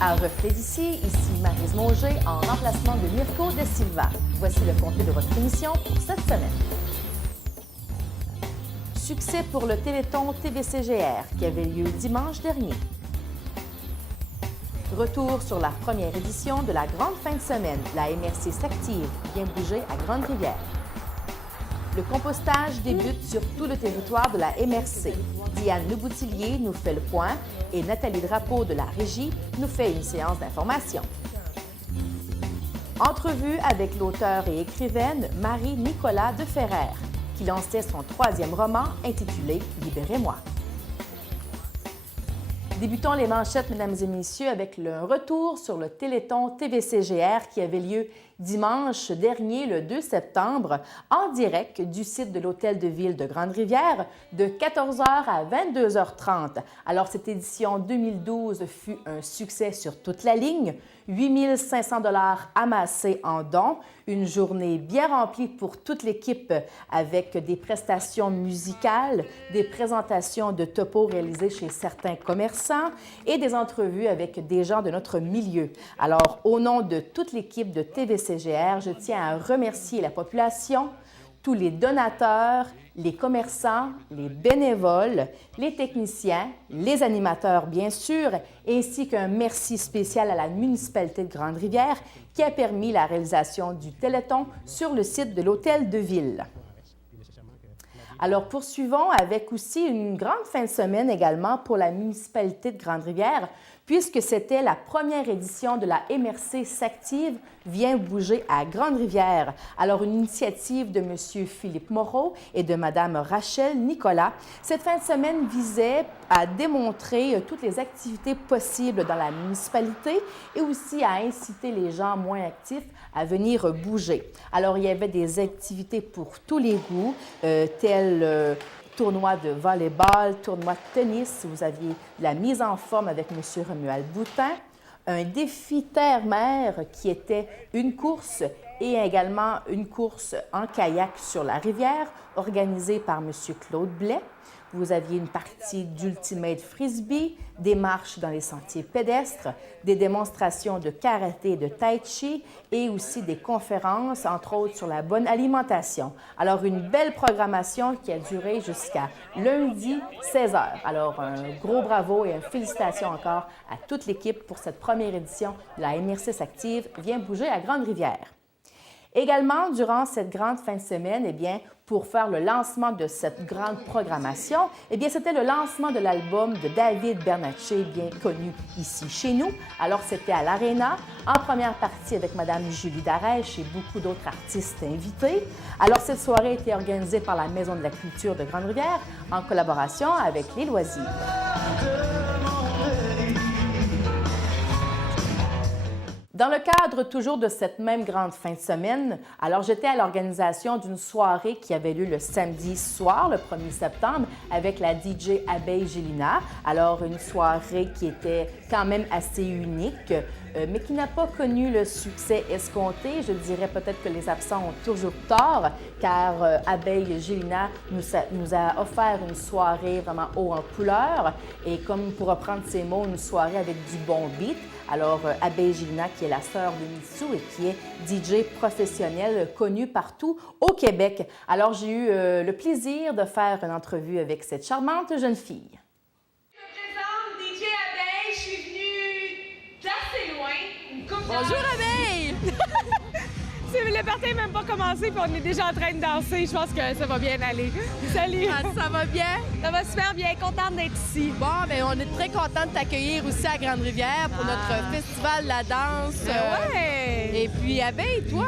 à Reflet d'ici, ici Maryse Mauger en remplacement de Mirko de Silva. Voici le contenu de votre émission pour cette semaine. Succès pour le Téléthon TVCGR qui avait lieu dimanche dernier. Retour sur la première édition de la grande fin de semaine. La MRC s'active, bien bouger à Grande-Rivière. Le compostage débute sur tout le territoire de la MRC. Diane Leboutillier nous fait le point et Nathalie Drapeau de la Régie nous fait une séance d'information. Entrevue avec l'auteure et écrivaine Marie-Nicolas de Ferrer, qui lançait son troisième roman intitulé « Libérez-moi ». Débutons les manchettes, mesdames et messieurs, avec le retour sur le Téléthon TVCGR qui avait lieu dimanche dernier, le 2 septembre, en direct du site de l'Hôtel de Ville de Grande-Rivière de 14h à 22h30. Alors, cette édition 2012 fut un succès sur toute la ligne. 8 500 $ amassés en dons, une journée bien remplie pour toute l'équipe avec des prestations musicales, des présentations de topos réalisées chez certains commerçants et des entrevues avec des gens de notre milieu. Alors, au nom de toute l'équipe de TVCGR, je tiens à remercier la population, tous les donateurs, les commerçants, les bénévoles, les techniciens, les animateurs bien sûr, ainsi qu'un merci spécial à la municipalité de Grande-Rivière qui a permis la réalisation du Téléthon sur le site de l'Hôtel de Ville. Alors poursuivons avec aussi une grande fin de semaine également pour la municipalité de Grande-Rivière, puisque c'était la première édition de la MRC s'active vient bouger à Grande-Rivière. Alors, une initiative de M. Philippe Moreau et de Mme Rachel Nicolas. Cette fin de semaine visait à démontrer toutes les activités possibles dans la municipalité et aussi à inciter les gens moins actifs à venir bouger. Alors, il y avait des activités pour tous les goûts, telles tournoi de volleyball, tournoi de tennis. Vous aviez la mise en forme avec M. Romuald Boutin, un défi terre-mer qui était une course et également une course en kayak sur la rivière organisée par M. Claude Blais. Vous aviez une partie d'Ultimate Frisbee, des marches dans les sentiers pédestres, des démonstrations de karaté et de tai chi et aussi des conférences, entre autres sur la bonne alimentation. Alors, une belle programmation qui a duré jusqu'à lundi 16h. Alors, un gros bravo et une félicitation encore à toute l'équipe pour cette première édition de la MRC s'active vient bouger à Grande-Rivière. Également, durant cette grande fin de semaine, eh bien, pour faire le lancement de cette grande programmation, eh bien, c'était le lancement de l'album de David Bernatchez, bien connu ici chez nous. Alors, c'était à l'Arena, en première partie avec Mme Julie Darèche et beaucoup d'autres artistes invités. Alors, cette soirée a été organisée par la Maison de la Culture de Grande-Rivière en collaboration avec les loisirs. Dans le cadre toujours de cette même grande fin de semaine, alors j'étais à l'organisation d'une soirée qui avait lieu le samedi soir, le 1er septembre, avec la DJ Abeille Gélina. Alors une soirée qui était quand même assez unique, mais qui n'a pas connu le succès escompté. Je dirais peut-être que les absents ont toujours tort, car Abeille Gélina nous a offert une soirée vraiment haut en couleur et comme pour reprendre ses mots, une soirée avec du bon beat. Alors, Abeille Gélina, qui est la sœur de Mitsou et qui est DJ professionnelle connue partout au Québec. Alors, j'ai eu le plaisir de faire une entrevue avec cette charmante jeune fille. Je me présente, DJ Abeille, je suis venue d'assez loin. Bonjour Abeille! Le party n'est même pas commencé puis on est déjà en train de danser. Je pense que ça va bien aller. Salut! Ça va bien? Ça va super bien. Contente d'être ici. Bon, bien, on est très contents de t'accueillir aussi à Grande-Rivière pour notre festival de la danse. Ouais! Et puis, Abeille, toi,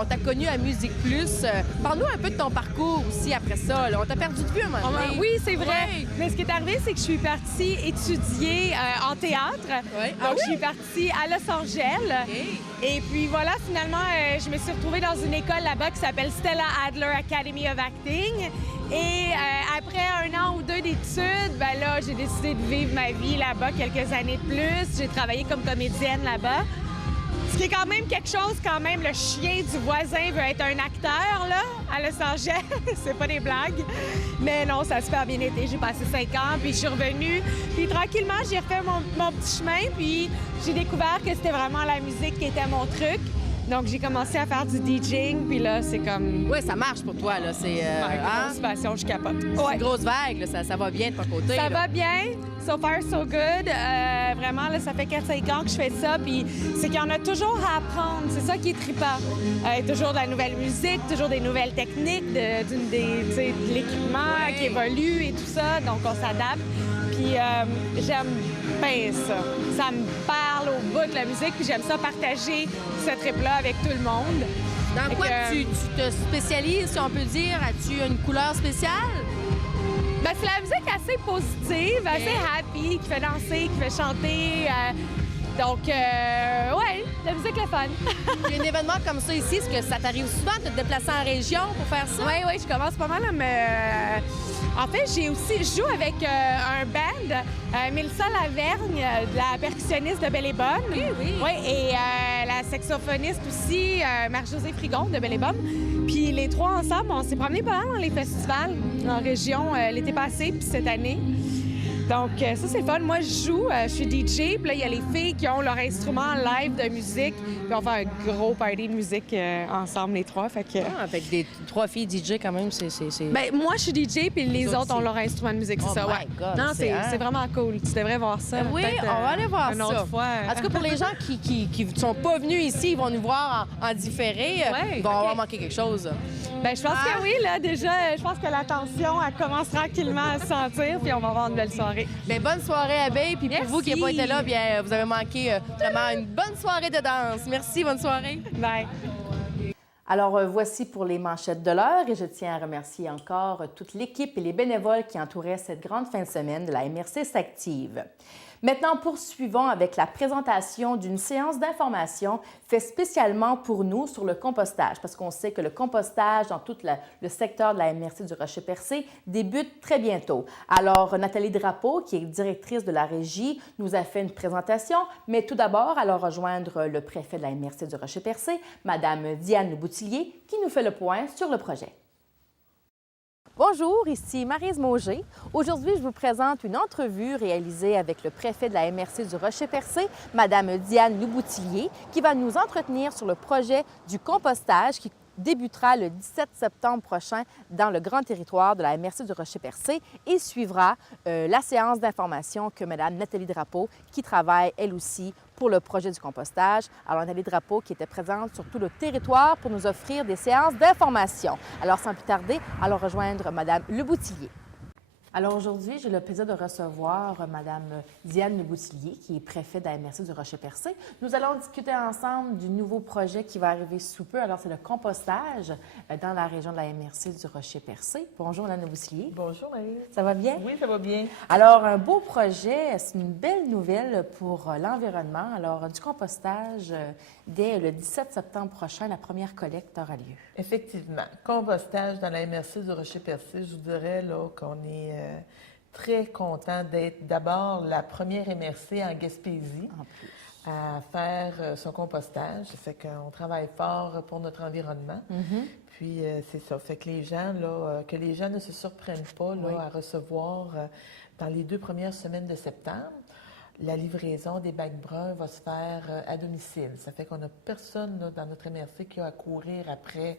on t'a connu à Musique Plus. Parle-nous un peu de ton parcours aussi après ça. Là. On t'a perdu de vue un moment donné. Oui, c'est vrai. Ouais. Mais ce qui est arrivé, c'est que je suis partie étudier en théâtre. Ouais. Donc, je suis partie à Los Angeles. Hey. Et puis voilà, finalement, je me suis retrouvée dans une école là-bas qui s'appelle Stella Adler Academy of Acting. Et après 1 an ou 2 d'études, ben là, j'ai décidé de vivre ma vie là-bas quelques années de plus. J'ai travaillé comme comédienne là-bas. Ce qui est quand même quelque chose, quand même, le chien du voisin veut être un acteur, là, à Los Angeles. C'est pas des blagues. Mais non, ça a super bien été. J'ai passé 5 ans, puis je suis revenue. Puis tranquillement, j'ai refait mon petit chemin, puis j'ai découvert que c'était vraiment la musique qui était mon truc. Donc, j'ai commencé à faire du DJing, puis là, c'est comme... Oui, ça marche pour toi, là. C'est grosse passion, je capote. C'est une grosse vague, là. Ça va bien de ton côté. Ça là. va bien. So far, so good. Vraiment, là, ça fait 4-5 ans que je fais ça, puis c'est qu'il y en a toujours à apprendre. C'est ça qui est trippant. Toujours de la nouvelle musique, toujours des nouvelles techniques, de l'équipement qui évolue et tout ça. Donc, on s'adapte. Puis j'aime bien ça. Ça me parle au bout de la musique, puis j'aime ça partager ce trip-là avec tout le monde. Dans quoi tu te spécialises, si on peut dire? As-tu une couleur spéciale? Ben, c'est la musique assez positive, assez happy, qui fait danser, qui fait chanter. Donc, ouais, la musique est fun. Il y a un événement comme ça ici, est-ce que ça t'arrive souvent de te déplacer en région pour faire ça? Oui, je commence pas mal à me... En fait, je joue avec un band, Mélissa Lavergne, la percussionniste de Belle et Bonne. Oui. Oui, et la saxophoniste aussi, Marie-Josée Frigon de Belle et Bonne. Puis les trois ensemble, on s'est promenés pas mal dans les festivals en région l'été passé puis cette année. Donc, ça, c'est le fun. Moi, je joue, je suis DJ, puis là, il y a les filles qui ont leur instrument live de musique, puis on fait un gros party de musique ensemble, les trois. Fait que... avec des 3 filles DJ, quand même, c'est... Bien, moi, je suis DJ, puis les autres ont leur instrument de musique, c'est ça, ouais. God, non, c'est vraiment cool. Tu devrais voir ça. Oui, peut-être, on va aller voir une ça. autre fois. En tout cas, pour les gens qui ne sont pas venus ici, ils vont nous voir en différé. Ouais, ils vont avoir manqué quelque chose. Bien, je pense que oui, là, déjà, je pense que la tension, elle commence tranquillement à se sentir, puis on va avoir une belle soirée. Bien, bonne soirée, Abeille. Puis pour Merci. vous qui n'avez pas été là, bien, vous avez manqué vraiment une bonne soirée de danse. Merci, bonne soirée. Bye. Alors, voici pour les manchettes de l'heure et je tiens à remercier encore toute l'équipe et les bénévoles qui entouraient cette grande fin de semaine de la MRC s'active. Maintenant, poursuivons avec la présentation d'une séance d'information faite spécialement pour nous sur le compostage, parce qu'on sait que le compostage dans tout le secteur de la MRC du Rocher-Percé débute très bientôt. Alors, Nathalie Drapeau, qui est directrice de la régie, nous a fait une présentation, mais tout d'abord, allons rejoindre le préfet de la MRC du Rocher-Percé, Mme Diane Boutillier, qui nous fait le point sur le projet. Bonjour, ici Maryse Mauger. Aujourd'hui, je vous présente une entrevue réalisée avec le préfet de la MRC du Rocher-Percé, Mme Diane Louboutillier, qui va nous entretenir sur le projet du compostage qui débutera le 17 septembre prochain dans le grand territoire de la MRC du Rocher-Percé et suivra la séance d'information que Mme Nathalie Drapeau, qui travaille elle aussi pour le projet du compostage. Alors, Nathalie Drapeau qui était présente sur tout le territoire pour nous offrir des séances d'information. Alors, sans plus tarder, allons rejoindre Mme Leboutillier. Alors aujourd'hui, j'ai le plaisir de recevoir Mme Diane Leboutillier, qui est préfète de la MRC du Rocher-Percé. Nous allons discuter ensemble du nouveau projet qui va arriver sous peu. Alors, c'est le compostage dans la région de la MRC du Rocher-Percé. Bonjour, Mme Leboutillier. Bonjour, Marie. Ça va bien? Oui, ça va bien. Alors, un beau projet, c'est une belle nouvelle pour l'environnement. Alors, du compostage, dès le 17 septembre prochain, la première collecte aura lieu. Effectivement. Compostage dans la MRC du Rocher-Percé, je vous dirais là, qu'on est très content d'être d'abord la première MRC en Gaspésie à faire son compostage. Ça fait qu'on travaille fort pour notre environnement. Puis c'est ça. Fait que les gens, là, que les gens ne se surprennent pas là, à recevoir dans les 2 premières semaines de septembre. La livraison des bacs bruns va se faire à domicile. Ça fait qu'on n'a personne là, dans notre MRC qui a à courir après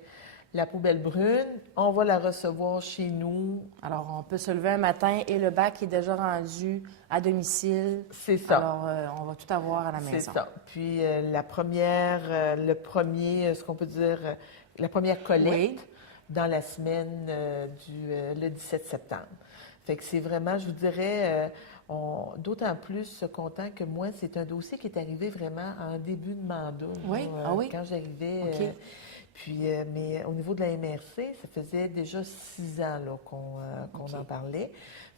la poubelle brune. On va la recevoir chez nous. Alors, on peut se lever un matin et le bac est déjà rendu à domicile. C'est ça. Alors, on va tout avoir à la maison. C'est ça. Puis la première collecte dans la semaine le 17 septembre. Fait que c'est vraiment, je vous dirais, d'autant plus content que moi, c'est un dossier qui est arrivé vraiment en début de mandat. Oui, là, oui. Quand j'arrivais. OK. Mais au niveau de la MRC, ça faisait déjà 6 ans là, qu'on en parlait.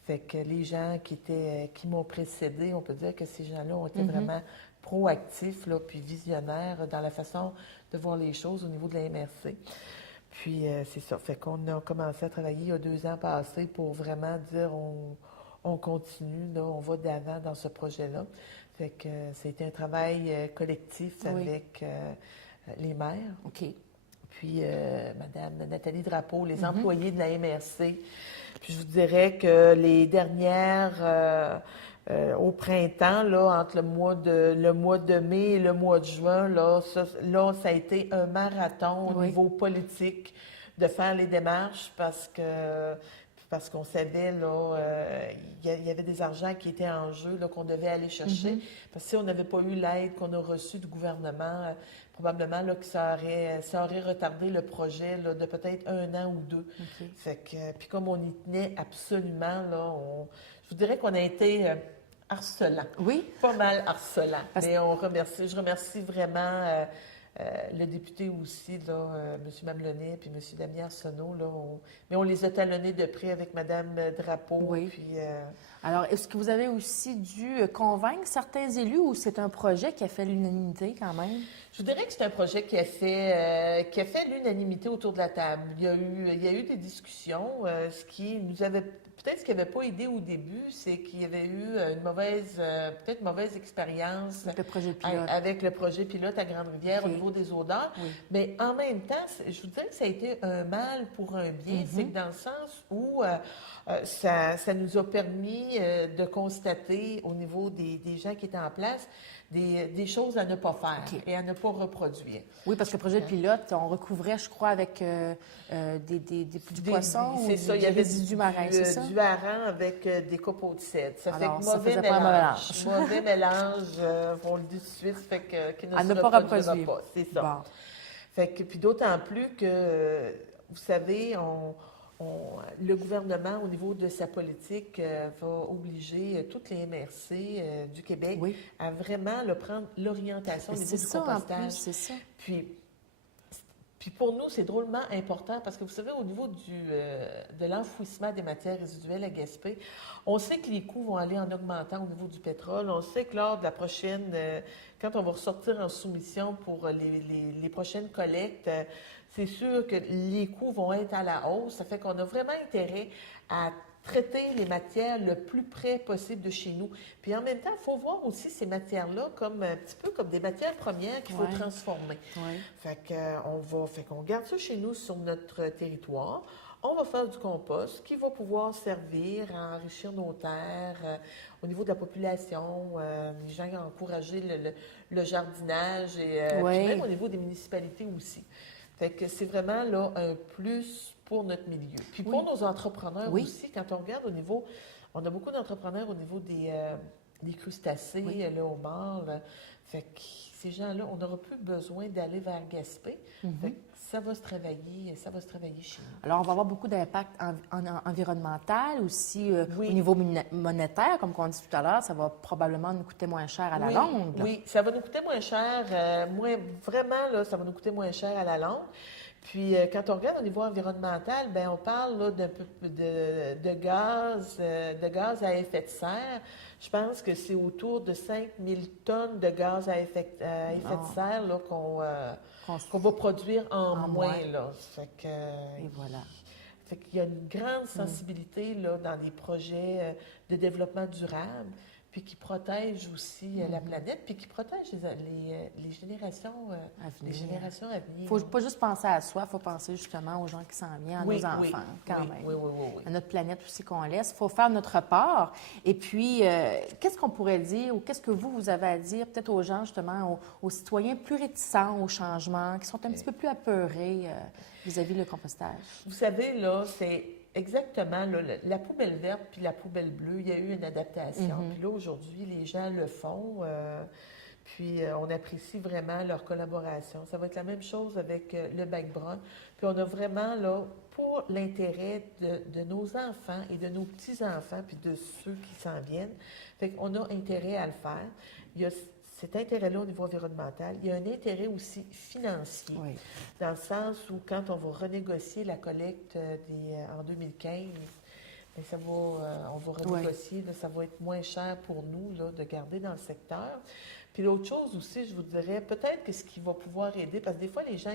Fait que les gens qui m'ont précédé, on peut dire que ces gens-là ont été vraiment proactifs là, puis visionnaires dans la façon de voir les choses au niveau de la MRC. Puis c'est ça. Fait qu'on a commencé à travailler il y a 2 ans passés pour vraiment dire on continue, là, on va d'avant dans ce projet-là. Fait que ça a été un travail collectif avec les maires. OK. Puis Mme Nathalie Drapeau, les employés de la MRC. Puis je vous dirais que les dernières, au printemps, là, entre le mois de mai et le mois de juin, là, ça a été un marathon au niveau politique de faire les démarches parce qu'on savait, là, il y avait des argents qui étaient en jeu, là, qu'on devait aller chercher. Parce que si on n'avait pas eu l'aide qu'on a reçue du gouvernement, probablement là, que ça aurait retardé le projet là, de peut-être 1 an ou 2. Fait que, puis comme on y tenait absolument, là, je vous dirais qu'on a été harcelant. Oui. Pas mal harcelant. Mais je remercie vraiment le député aussi, là, M. Mamelonnet puis M. Damien Arsenault. Là, mais on les a talonnés de près avec Mme Drapeau. Oui. Puis, alors, est-ce que vous avez aussi dû convaincre certains élus ou c'est un projet qui a fait l'unanimité quand même? Je vous dirais que c'est un projet qui a fait l'unanimité autour de la table. Il y a eu des discussions. Ce qui n'avait pas aidé au début, c'est qu'il y avait eu une mauvaise expérience avec le projet pilote à Grande-Rivière au niveau des odeurs. Oui. Mais en même temps, je vous dirais que ça a été un mal pour un bien. C'est que dans le sens où ça nous a permis de constater au niveau des gens qui étaient en place des choses à ne pas faire et à ne pas reproduire. Oui, parce que le projet pilote, on recouvrait, je crois, avec du poisson ou il y avait résidus marins, c'est ça? Du hareng avec des copeaux de cèdre. Ça fait que mauvais mélange. Mauvais mélange, on le dit tout de suite, fait que qui ne se reproduira pas. C'est ça. Bon. Fait que, puis d'autant plus que, vous savez, le gouvernement, au niveau de sa politique, va obliger toutes les MRC du Québec à vraiment prendre l'orientation au niveau du compostage. En plus, c'est ça. Puis pour nous, c'est drôlement important parce que vous savez, au niveau de l'enfouissement des matières résiduelles à Gaspé, on sait que les coûts vont aller en augmentant au niveau du pétrole. On sait que lors de la prochaine, quand on va ressortir en soumission pour les prochaines collectes, c'est sûr que les coûts vont être à la hausse. Ça fait qu'on a vraiment intérêt à traiter les matières le plus près possible de chez nous. Puis en même temps, il faut voir aussi ces matières-là comme un petit peu comme des matières premières qu'il faut transformer. Fait qu'on garde ça chez nous sur notre territoire. On va faire du compost qui va pouvoir servir à enrichir nos terres. Au niveau de la population, les gens ont encouragé le jardinage et puis même au niveau des municipalités aussi. Fait que c'est vraiment là un plus pour notre milieu. Puis pour nos entrepreneurs aussi, quand on regarde au niveau, on a beaucoup d'entrepreneurs au niveau des crustacés, le homard. Fait que ces gens-là, on n'aura plus besoin d'aller vers Gaspé. Fait que ça va se travailler chez nous. Alors, on va avoir beaucoup d'impact environnemental aussi au niveau monétaire, comme on dit tout à l'heure. Ça va probablement nous coûter moins cher à la longue. Oui, ça va nous coûter moins cher. Vraiment, là, ça va nous coûter moins cher à la longue. Puis, quand on regarde au niveau environnemental, bien, on parle là, de gaz à effet de serre. Je pense que c'est autour de 5000 tonnes de gaz à effet de serre là, qu'on va produire en moins. Là. Et voilà. Fait qu'il y a une grande sensibilité là, dans les projets de développement durable, puis qui protège aussi la planète, puis qui protège les générations à venir. Il ne faut pas juste penser à soi, il faut penser justement aux gens qui s'en viennent, à nos enfants, quand même. Oui. À notre planète aussi qu'on laisse. Il faut faire notre part. Et puis, qu'est-ce qu'on pourrait dire, ou qu'est-ce que vous avez à dire peut-être aux gens, justement, aux citoyens plus réticents au changement, qui sont un petit peu plus apeurés vis-à-vis le compostage? Vous savez, là, c'est exactement, là, la poubelle verte puis la poubelle bleue, il y a eu une adaptation. Puis là, aujourd'hui, les gens le font. Puis on apprécie vraiment leur collaboration. Ça va être la même chose avec le bac brun. Puis on a vraiment, là, pour l'intérêt de nos enfants et de nos petits-enfants, puis de ceux qui s'en viennent, fait qu'on a intérêt à le faire. Il y a cet intérêt-là au niveau environnemental. Il y a un intérêt aussi financier, dans le sens où quand on va renégocier la collecte en 2015, bien, on va renégocier, là, ça va être moins cher pour nous là, de garder dans le secteur. Puis l'autre chose aussi, je vous dirais, peut-être que ce qui va pouvoir aider, parce que des fois, les gens,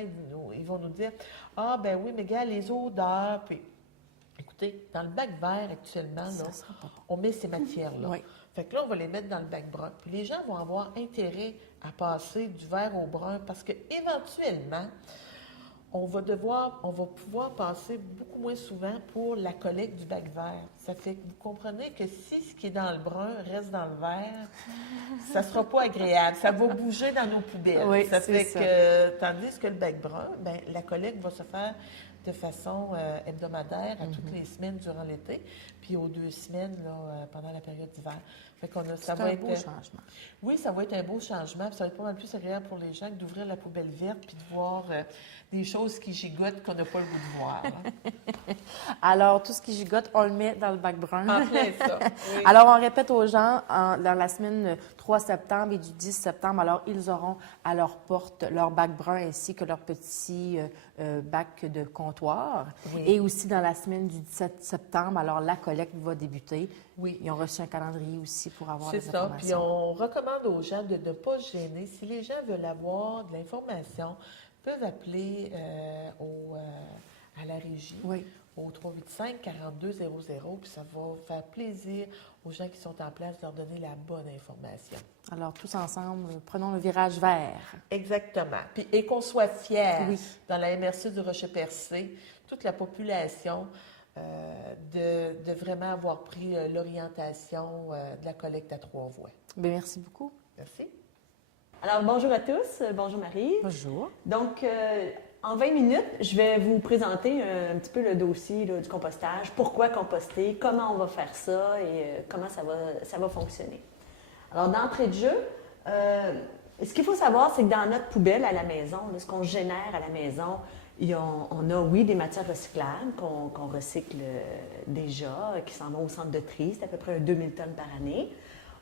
ils vont nous dire « Ah, ben oui, mais gars, les odeurs, puis Écoutez, dans le bac vert actuellement, là, on met ces matières-là. Oui. Fait que là, on va les mettre dans le bac brun. Puis les gens vont avoir intérêt à passer du vert au brun parce qu'éventuellement, on va pouvoir passer beaucoup moins souvent pour la collecte du bac vert. Ça fait que vous comprenez que si ce qui est dans le brun reste dans le vert, ça ne sera pas agréable. Ça va bouger dans nos poubelles. Oui, ça fait ça. que, tandis que le bac brun, bien, la collecte va se faire de façon hebdomadaire à toutes les semaines durant l'été, puis aux 2 semaines là, pendant la période d'hiver. Fait qu'on a, ça C'est va un être, beau changement. Oui, ça va être un beau changement, puis ça va être pas mal plus agréable pour les gens que d'ouvrir la poubelle verte puis de voir des choses qui gigotent qu'on n'a pas le goût de voir. Hein. Alors, tout ce qui gigote, on le met dans le bac brun. En plein ça. Oui. Alors, on répète aux gens, dans la semaine 3 septembre et du 10 septembre, alors ils auront à leur porte leur bac brun ainsi que leur petit bac de comptoir. Oui. Et aussi dans la semaine du 17 septembre, alors la collecte va débuter. Oui. Ils ont reçu un calendrier aussi pour avoir C'est les ça. informations. Puis on recommande aux gens de ne pas se gêner. Si les gens veulent avoir de l'information, ils peuvent appeler à la régie Oui. au 385-4200, puis ça va faire plaisir aux gens qui sont en place de leur donner la bonne information. Alors, tous ensemble, prenons le virage vert. Exactement. Puis, et qu'on soit fiers Oui. dans la MRC du Rocher-Percé, toute la population, de vraiment avoir pris l'orientation de la collecte à 3 voies. Bien, merci beaucoup. Merci. Alors, bonjour à tous. Bonjour Marie. Bonjour. Donc, en 20 minutes, je vais vous présenter un petit peu le dossier là, du compostage. Pourquoi composter, comment on va faire ça et comment ça va fonctionner. Alors, d'entrée de jeu, ce qu'il faut savoir, c'est que dans notre poubelle à la maison, là, ce qu'on génère à la maison, on a, oui, des matières recyclables qu'on recycle déjà, qui s'en vont au centre de tri. C'est à peu près 2000 tonnes par année.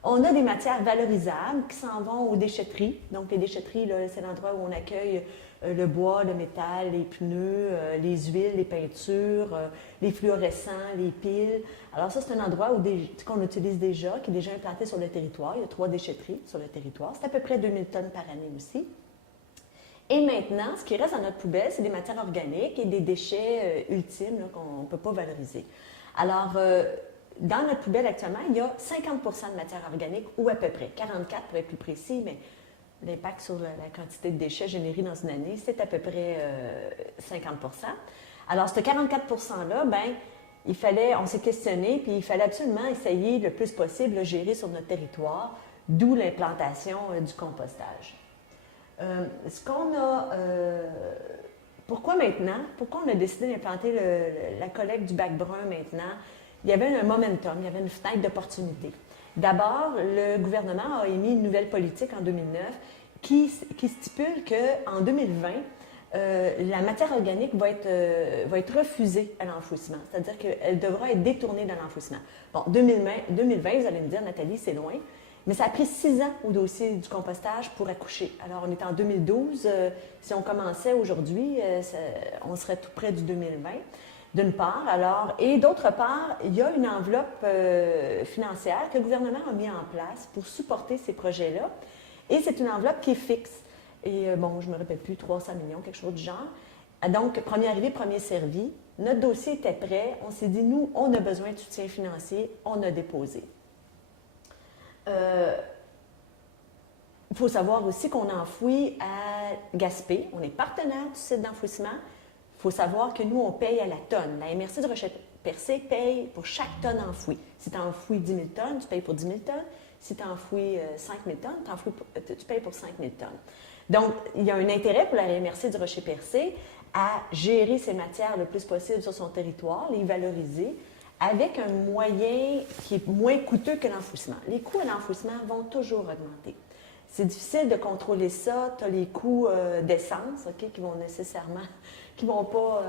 On a des matières valorisables qui s'en vont aux déchetteries. Donc, les déchetteries, là, c'est l'endroit où on accueille le bois, le métal, les pneus, les huiles, les peintures, les fluorescents, les piles. Alors ça, c'est un endroit qu'on utilise déjà, qui est déjà implanté sur le territoire. Il y a 3 déchetteries sur le territoire. C'est à peu près 2000 tonnes par année aussi. Et maintenant, ce qui reste dans notre poubelle, c'est des matières organiques et des déchets ultimes là, qu'on ne peut pas valoriser. Alors, dans notre poubelle actuellement, il y a 50 de matières organiques, ou à peu près, 44 pour être plus précis, mais l'impact sur la quantité de déchets générés dans une année, c'est à peu près 50 Alors, ce 44 %-là, bien, on s'est questionné, puis il fallait absolument essayer le plus possible de gérer sur notre territoire, d'où l'implantation du compostage. Pourquoi maintenant? Pourquoi on a décidé d'implanter la collecte du bac brun maintenant? Il y avait un momentum, il y avait une fenêtre d'opportunité. D'abord, le gouvernement a émis une nouvelle politique en 2009 qui stipule qu'en 2020, la matière organique va être refusée à l'enfouissement, c'est-à-dire qu'elle devra être détournée de l'enfouissement. Bon, 2020, vous allez me dire, Nathalie, c'est loin, mais ça a pris 6 ans au dossier du compostage pour accoucher. Alors, on est en 2012. Si on commençait aujourd'hui, on serait tout près du 2020. D'une part, et d'autre part, il y a une enveloppe financière que le gouvernement a mis en place pour supporter ces projets-là. Et c'est une enveloppe qui est fixe. Et bon, je ne me répète plus, 300 millions, quelque chose du genre. Donc, premier arrivé, premier servi. Notre dossier était prêt. On s'est dit, nous, on a besoin de soutien financier. On a déposé. Il faut savoir aussi qu'on enfouit à Gaspé. On est partenaire du site d'enfouissement. Il faut savoir que nous, on paye à la tonne. La MRC du Rocher-Percé paye pour chaque tonne enfouie. Si tu enfouis 10 000 tonnes, tu payes pour 10 000 tonnes. Si tu enfouis 5 000 tonnes, tu payes pour 5 000 tonnes. Donc, il y a un intérêt pour la MRC du Rocher-Percé à gérer ces matières le plus possible sur son territoire, les valoriser, avec un moyen qui est moins coûteux que l'enfouissement. Les coûts à l'enfouissement vont toujours augmenter. C'est difficile de contrôler ça. Tu as les coûts d'essence, qui vont qui vont pas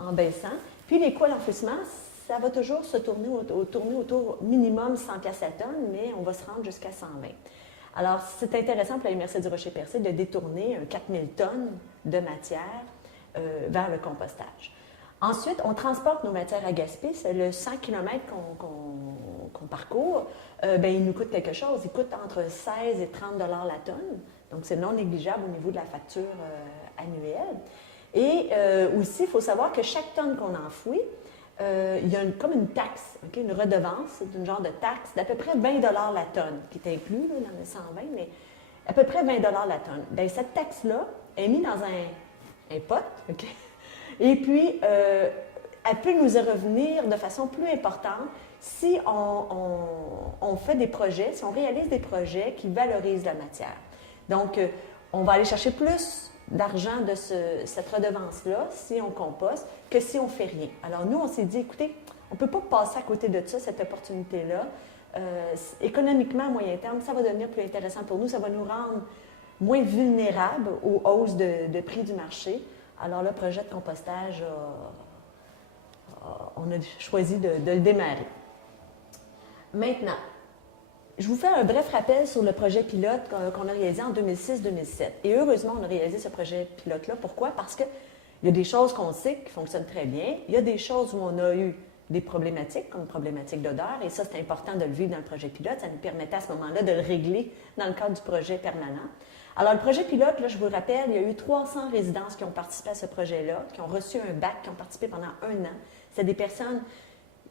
en baissant. Puis les coûts à l'enfouissement, ça va toujours se tourner autour minimum 100 $ à tonne, mais on va se rendre jusqu'à 120. Alors, c'est intéressant pour la MRC du Rocher-Percé de détourner 4000 tonnes de matière vers le compostage. Ensuite, on transporte nos matières à Gaspé. C'est le 100 km qu'on parcourt. Il nous coûte quelque chose. Il coûte entre 16 et 30 $ la tonne. Donc, c'est non négligeable au niveau de la facture annuelle. Et aussi, il faut savoir que chaque tonne qu'on enfouit, il y a comme une taxe, une redevance, c'est une genre de taxe d'à peu près 20 la tonne, qui est inclus là, dans les 120, mais à peu près 20 la tonne. Bien, cette taxe-là est mise dans un pot, OK? Et puis, elle peut nous y revenir de façon plus importante si on fait des projets, si on réalise des projets qui valorisent la matière. Donc, on va aller chercher plus d'argent de cette redevance-là si on composte que si on ne fait rien. Alors, nous, on s'est dit, écoutez, on ne peut pas passer à côté de ça, cette opportunité-là. Économiquement, à moyen terme, ça va devenir plus intéressant pour nous, ça va nous rendre moins vulnérables aux hausses de prix du marché. Alors, le projet de compostage, on a choisi de le démarrer. Maintenant, je vous fais un bref rappel sur le projet pilote qu'on a réalisé en 2006-2007. Et heureusement, on a réalisé ce projet pilote-là. Pourquoi? Parce qu'il y a des choses qu'on sait qui fonctionnent très bien. Il y a des choses où on a eu des problématiques, comme problématique d'odeur. Et ça, c'est important de le vivre dans le projet pilote. Ça nous permettait à ce moment-là de le régler dans le cadre du projet permanent. Alors, le projet pilote, là, je vous rappelle, il y a eu 300 résidences qui ont participé à ce projet-là, qui ont reçu un bac, qui ont participé pendant 1 an. C'était des personnes...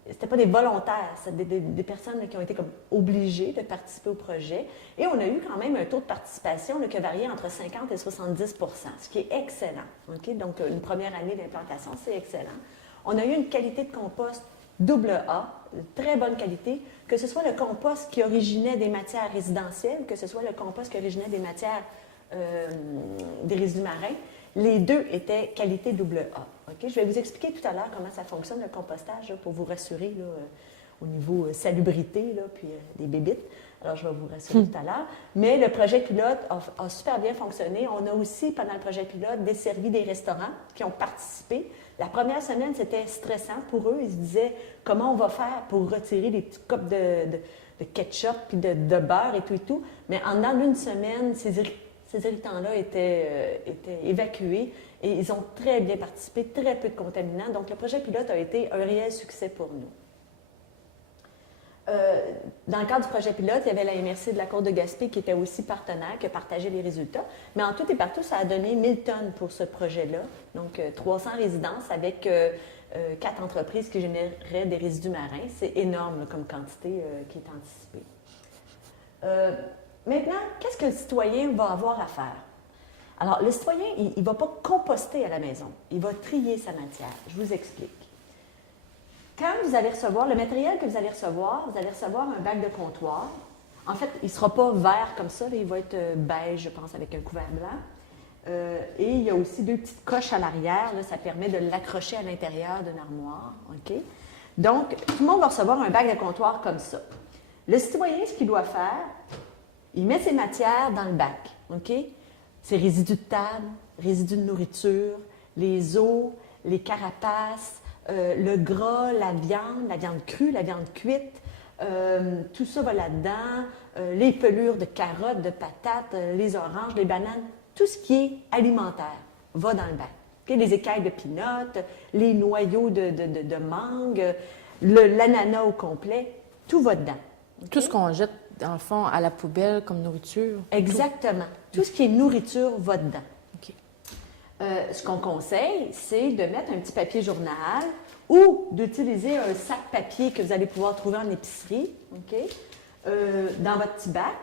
C'était pas des volontaires, c'était des personnes là, qui ont été comme obligées de participer au projet. Et on a eu quand même un taux de participation là, qui a varié entre 50 et 70 %, ce qui est excellent. Okay? Donc, une première année d'implantation, c'est excellent. On a eu une qualité de compost AA, de très bonne qualité, que ce soit le compost qui originait des matières résidentielles, que ce soit le compost qui originait des matières, des résidus marins. Les deux étaient qualité AA. Okay? Je vais vous expliquer tout à l'heure comment ça fonctionne, le compostage, là, pour vous rassurer là, au niveau salubrité, là, puis des bébites. Alors, je vais vous rassurer tout à l'heure. Mais le projet pilote a super bien fonctionné. On a aussi, pendant le projet pilote, desservi des restaurants qui ont participé. La première semaine, c'était stressant pour eux. Ils se disaient comment on va faire pour retirer les petits copes de ketchup puis de beurre et tout et tout. Mais en dedans d'une semaine, ces irritants-là étaient évacués et ils ont très bien participé, très peu de contaminants. Donc, le projet pilote a été un réel succès pour nous. Dans le cadre du projet pilote, il y avait la MRC de la Côte de Gaspé qui était aussi partenaire, qui a partagé les résultats. Mais en tout et partout, ça a donné 1000 tonnes pour ce projet-là. Donc, 300 résidences avec 4 entreprises qui généraient des résidus marins. C'est énorme là, comme quantité qui est anticipée. Maintenant, qu'est-ce que le citoyen va avoir à faire? Alors, le citoyen, il ne va pas composter à la maison. Il va trier sa matière. Je vous explique. Quand vous allez recevoir, le matériel que vous allez recevoir un bac de comptoir. En fait, il ne sera pas vert comme ça, là, il va être beige, je pense, avec un couvert blanc. Et il y a aussi 2 petites coches à l'arrière, là, ça permet de l'accrocher à l'intérieur d'une armoire. Okay? Donc, tout le monde va recevoir un bac de comptoir comme ça. Le citoyen, ce qu'il doit faire, il met ses matières dans le bac. Okay? Ses résidus de table, résidus de nourriture, les os, les carapaces, le gras, la viande crue, la viande cuite, tout ça va là-dedans, les pelures de carottes, de patates, les oranges, les bananes, tout ce qui est alimentaire va dans le bac. Okay? Les écailles de peanuts, les noyaux de mangue, l'ananas au complet, tout va dedans. Okay? Tout ce qu'on jette, dans le fond, à la poubelle comme nourriture. Exactement. Tout ce qui est nourriture va dedans. OK. Ce qu'on conseille, c'est de mettre un petit papier journal ou d'utiliser un sac papier que vous allez pouvoir trouver en épicerie, okay, dans votre petit bac.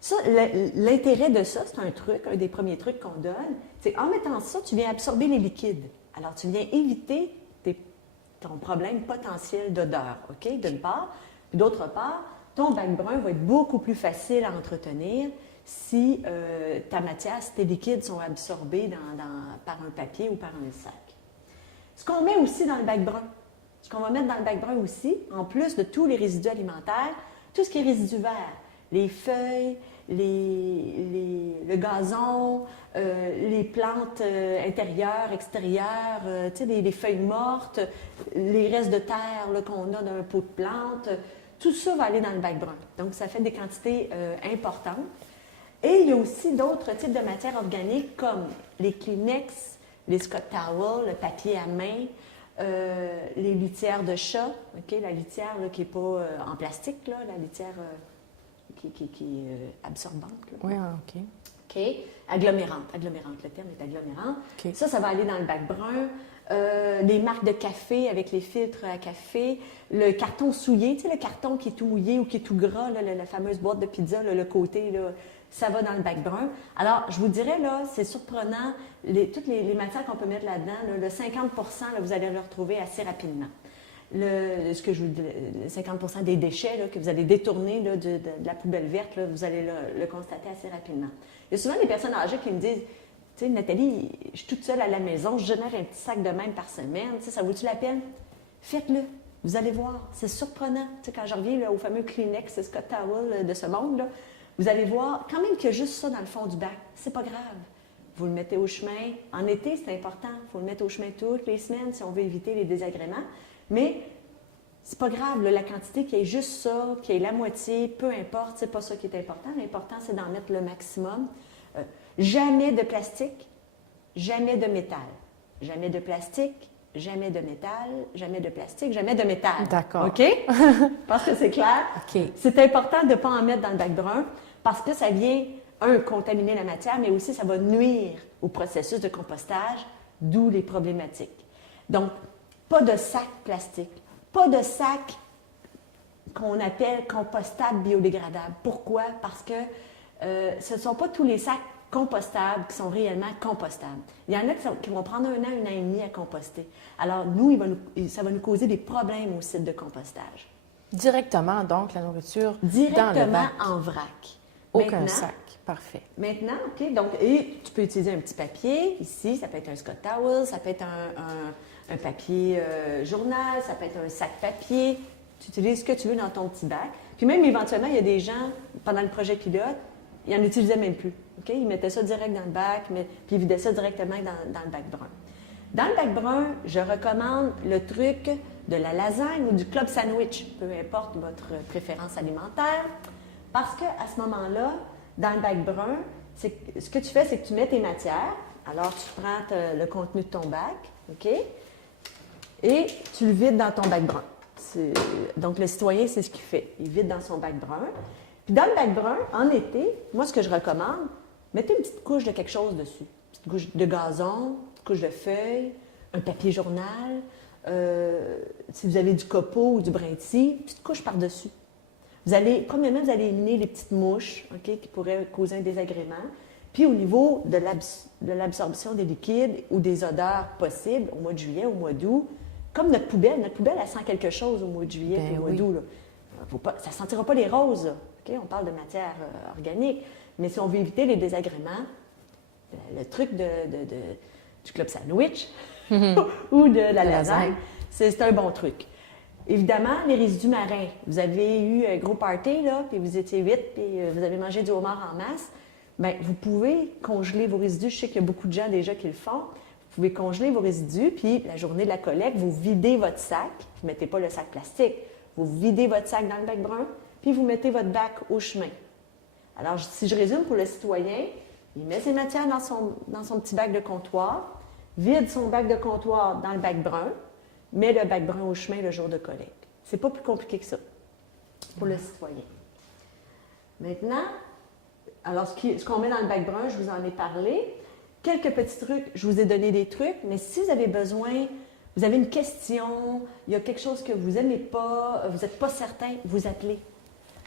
Ça, l'intérêt de ça, c'est un des premiers trucs qu'on donne, c'est en mettant ça, tu viens absorber les liquides. Alors, tu viens éviter ton problème potentiel d'odeur, OK, d'une part. Puis d'autre part, ton bac brun va être beaucoup plus facile à entretenir si ta matière, si tes liquides sont absorbés par un papier ou par un sac. Ce qu'on met aussi dans le bac brun, ce qu'on va mettre dans le bac brun aussi, en plus de tous les résidus alimentaires, tout ce qui est résidus verts, les feuilles, le gazon, les plantes intérieures, extérieures, les feuilles mortes, les restes de terre là, qu'on a d'un pot de plante, tout ça va aller dans le bac brun. Donc, ça fait des quantités importantes. Et il y a aussi d'autres types de matières organiques comme les Kleenex, les Scott Towels, le papier à main, les litières de chat, okay, la litière là, qui n'est pas en plastique, là, la litière qui est absorbante. Là. Oui, OK. OK. Agglomérante, le terme est agglomérante. Okay. Ça va aller dans le bac brun. les marques de café avec les filtres à café, le carton souillé, tu sais, le carton qui est tout mouillé ou qui est tout gras, là, la fameuse boîte de pizza, là, le côté, là, ça va dans le bac brun. Alors, je vous dirais, là, c'est surprenant, toutes les matières qu'on peut mettre là-dedans, là, le 50 là, vous allez le retrouver assez rapidement. Le 50 des déchets là, que vous allez détourner là, de la poubelle verte, là, vous allez le constater assez rapidement. Il y a souvent des personnes âgées qui me disent, tu sais, Nathalie, je suis toute seule à la maison, je génère un petit sac de même par semaine, tu sais, ça vaut-tu la peine? Faites-le, vous allez voir, c'est surprenant. Tu sais, quand je reviens là, au fameux Kleenex, Scott Towel de ce monde, là, vous allez voir, quand même qu'il y a juste ça dans le fond du bac, c'est pas grave. Vous le mettez au chemin. En été, c'est important, il faut le mettre au chemin toutes les semaines si on veut éviter les désagréments. Mais c'est pas grave, là, la quantité qui est juste ça, qui est la moitié, peu importe, c'est pas ça qui est important. L'important, c'est d'en mettre le maximum. Jamais de plastique, jamais de métal. Jamais de plastique, jamais de métal, jamais de plastique, jamais de métal. D'accord. OK? Parce que c'est clair. OK. C'est important de ne pas en mettre dans le bac brun parce que ça vient, contaminer la matière, mais aussi ça va nuire au processus de compostage, d'où les problématiques. Donc, pas de sac plastique, pas de sac qu'on appelle compostable biodégradable. Pourquoi? Parce que ce ne sont pas tous les sacs compostables qui sont réellement compostables. Il y en a qui vont prendre 1 an, 1 an et demi à composter. Alors, ça va nous causer des problèmes au site de compostage. Directement, donc, la nourriture Directement dans le bac. en vrac. Aucun Maintenant, sac. Parfait. Maintenant, OK, donc, et tu peux utiliser un petit papier ici, ça peut être un Scott Towel, ça peut être un papier journal, ça peut être un sac papier. Tu utilises ce que tu veux dans ton petit bac. Puis même, éventuellement, il y a des gens, pendant le projet pilote, ils n'en utilisaient même plus. OK? Ils mettaient ça direct dans le bac, puis ils vidaient ça directement dans le bac brun. Dans le bac brun, je recommande le truc de la lasagne ou du club sandwich, peu importe votre préférence alimentaire, parce qu'à ce moment-là, dans le bac brun, ce que tu fais, c'est que tu mets tes matières. Alors, tu prends le contenu de ton bac, OK? Et tu le vides dans ton bac brun. Donc, le citoyen, c'est ce qu'il fait. Il vide dans son bac brun. Puis dans le bac brun, en été, moi, ce que je recommande, mettez une petite couche de quelque chose dessus. Une petite couche de gazon, une petite couche de feuilles, un papier journal. Si vous avez du copeaux ou du brintis, une petite couche par-dessus. Premièrement, vous allez éliminer les petites mouches, OK, qui pourraient causer un désagrément. Puis au niveau de l'absorption des liquides ou des odeurs possibles au mois de juillet, au mois d'août, comme notre poubelle, elle sent quelque chose au mois de juillet et au mois d'août. Ça ne sentira pas les roses, là. Okay? On parle de matière organique. Mais si on veut éviter les désagréments, le truc du club sandwich ou de la lasagne, c'est un bon truc. Évidemment, les résidus marins. Vous avez eu un gros party, là, puis vous étiez 8, puis vous avez mangé du homard en masse. Bien, vous pouvez congeler vos résidus. Je sais qu'il y a beaucoup de gens déjà qui le font. Vous pouvez congeler vos résidus, puis la journée de la collecte, vous videz votre sac. Vous ne mettez pas le sac plastique. Vous videz votre sac dans le bac brun, puis vous mettez votre bac au chemin. Alors, si je résume pour le citoyen, il met ses matières dans son petit bac de comptoir, vide son bac de comptoir dans le bac brun, met le bac brun au chemin le jour de collecte. C'est pas plus compliqué que ça pour le citoyen. Maintenant, alors ce qu'on met dans le bac brun, je vous en ai parlé. Quelques petits trucs, je vous ai donné des trucs, mais si vous avez besoin, vous avez une question, il y a quelque chose que vous n'aimez pas, vous n'êtes pas certain, vous appelez.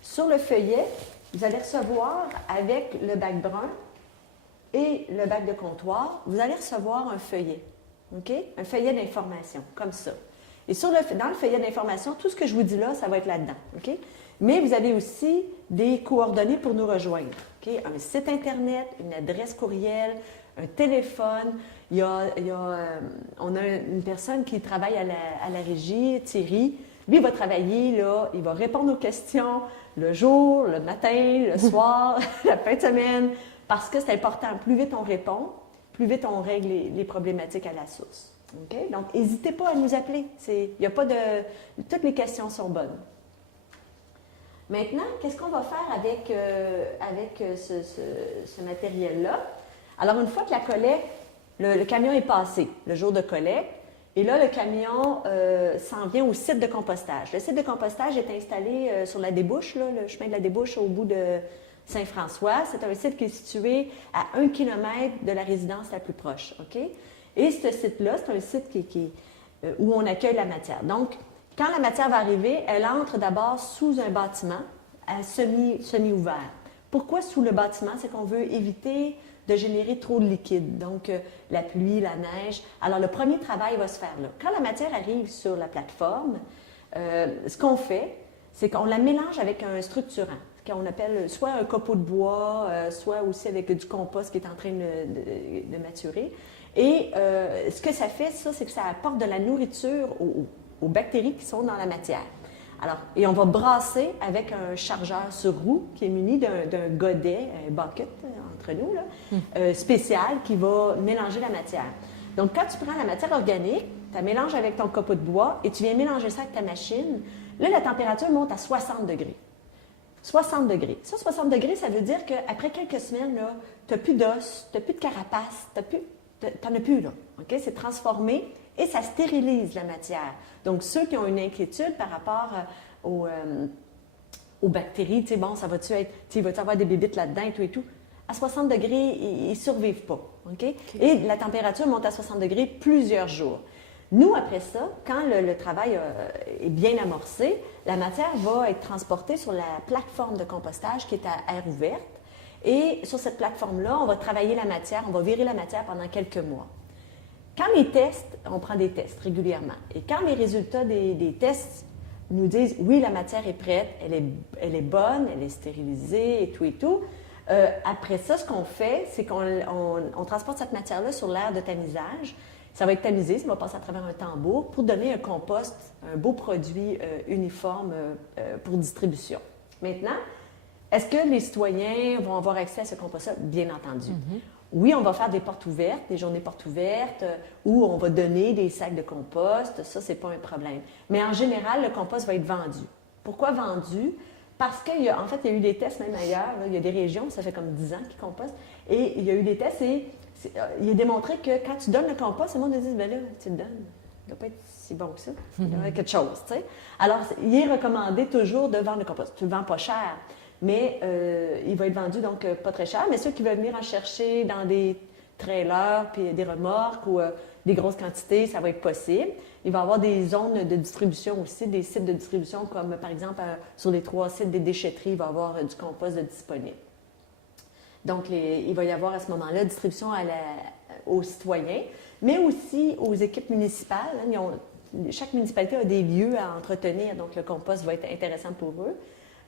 Sur le feuillet, vous allez recevoir avec le bac brun et le bac de comptoir, vous allez recevoir un feuillet. OK? Un feuillet d'information, comme ça. Et dans le feuillet d'information, tout ce que je vous dis là, ça va être là-dedans. OK? Mais vous avez aussi des coordonnées pour nous rejoindre. OK? Un site Internet, une adresse courriel, un téléphone. On a une personne qui travaille à la régie, Thierry. Lui, il va travailler, là, il va répondre aux questions le jour, le matin, le soir, la fin de semaine, parce que c'est important. Plus vite on répond, plus vite on règle les problématiques à la source. Okay? Donc, n'hésitez pas à nous appeler. Toutes les questions sont bonnes. Maintenant, qu'est-ce qu'on va faire avec ce matériel-là? Alors, une fois que la collecte, le camion est passé, le jour de collecte, et là, le camion s'en vient au site de compostage. Le site de compostage est installé sur la débouche, là, le chemin de la débouche au bout de Saint-François. C'est un site qui est situé à 1 km de la résidence la plus proche. OK? Et ce site-là, c'est un site où on accueille la matière. Donc, quand la matière va arriver, elle entre d'abord sous un bâtiment semi-ouvert. Pourquoi sous le bâtiment? C'est qu'on veut éviter de générer trop de liquide, donc la pluie, la neige. Alors, le premier travail va se faire là. Quand la matière arrive sur la plateforme, ce qu'on fait, c'est qu'on la mélange avec un structurant, qu'on appelle soit un copeau de bois, soit aussi avec du compost qui est en train de maturer. Et ce que ça fait, ça, c'est que ça apporte de la nourriture aux bactéries qui sont dans la matière. Alors, et on va brasser avec un chargeur sur roue qui est muni d'un godet, un bucket entre nous, là, spécial qui va mélanger la matière. Donc, quand tu prends la matière organique, tu la mélanges avec ton copeau de bois et tu viens mélanger ça avec ta machine, là, la température monte à 60 degrés. 60 degrés. Ça, 60 degrés, ça veut dire qu'après quelques semaines, tu n'as plus d'os, tu n'as plus de carapace, tu n'en as plus, là. OK? C'est transformé et ça stérilise la matière. Donc, ceux qui ont une inquiétude par rapport aux bactéries, tu sais, bon, ça va-tu être, tu sais, va-tu avoir des bébites là-dedans et tout, à 60 degrés, ils ne survivent pas. OK? Et la température monte à 60 degrés plusieurs jours. Nous, après ça, quand le travail est bien amorcé, la matière va être transportée sur la plateforme de compostage qui est à air ouverte. Et sur cette plateforme-là, on va travailler la matière, on va virer la matière pendant quelques mois. Quand les tests, on prend des tests régulièrement, et quand les résultats des tests nous disent « oui, la matière est prête, elle est bonne, elle est stérilisée et tout », après ça, ce qu'on fait, c'est qu'on transporte cette matière-là sur l'aire de tamisage. Ça va être tamisé, ça va passer à travers un tambour pour donner un compost, un beau produit uniforme pour distribution. Maintenant, est-ce que les citoyens vont avoir accès à ce compost-là? Bien entendu. Oui, on va faire des portes ouvertes, des journées portes ouvertes, où on va donner des sacs de compost. Ça, c'est pas un problème. Mais en général, le compost va être vendu. Pourquoi vendu? Parce qu'il y a, en fait, il y a eu des tests même ailleurs. Là, il y a des régions, ça fait comme 10 ans qu'ils compostent. Et il y a eu des tests et il est démontré que quand tu donnes le compost, le monde dit, ben là, tu le donnes. Il ne doit pas être si bon que ça. Il doit y avoir quelque chose, tu sais. Alors, il est recommandé toujours de vendre le compost. Tu ne le vends pas cher, mais il va être vendu donc pas très cher. Mais ceux qui veulent venir en chercher dans des trailers, puis des remorques ou des grosses quantités, ça va être possible. Il va y avoir des zones de distribution aussi, des sites de distribution comme par exemple sur les 3 sites des déchetteries, il va y avoir du compost disponible. Donc, il va y avoir à ce moment-là distribution aux citoyens, mais aussi aux équipes municipales. Chaque municipalité a des lieux à entretenir, donc le compost va être intéressant pour eux.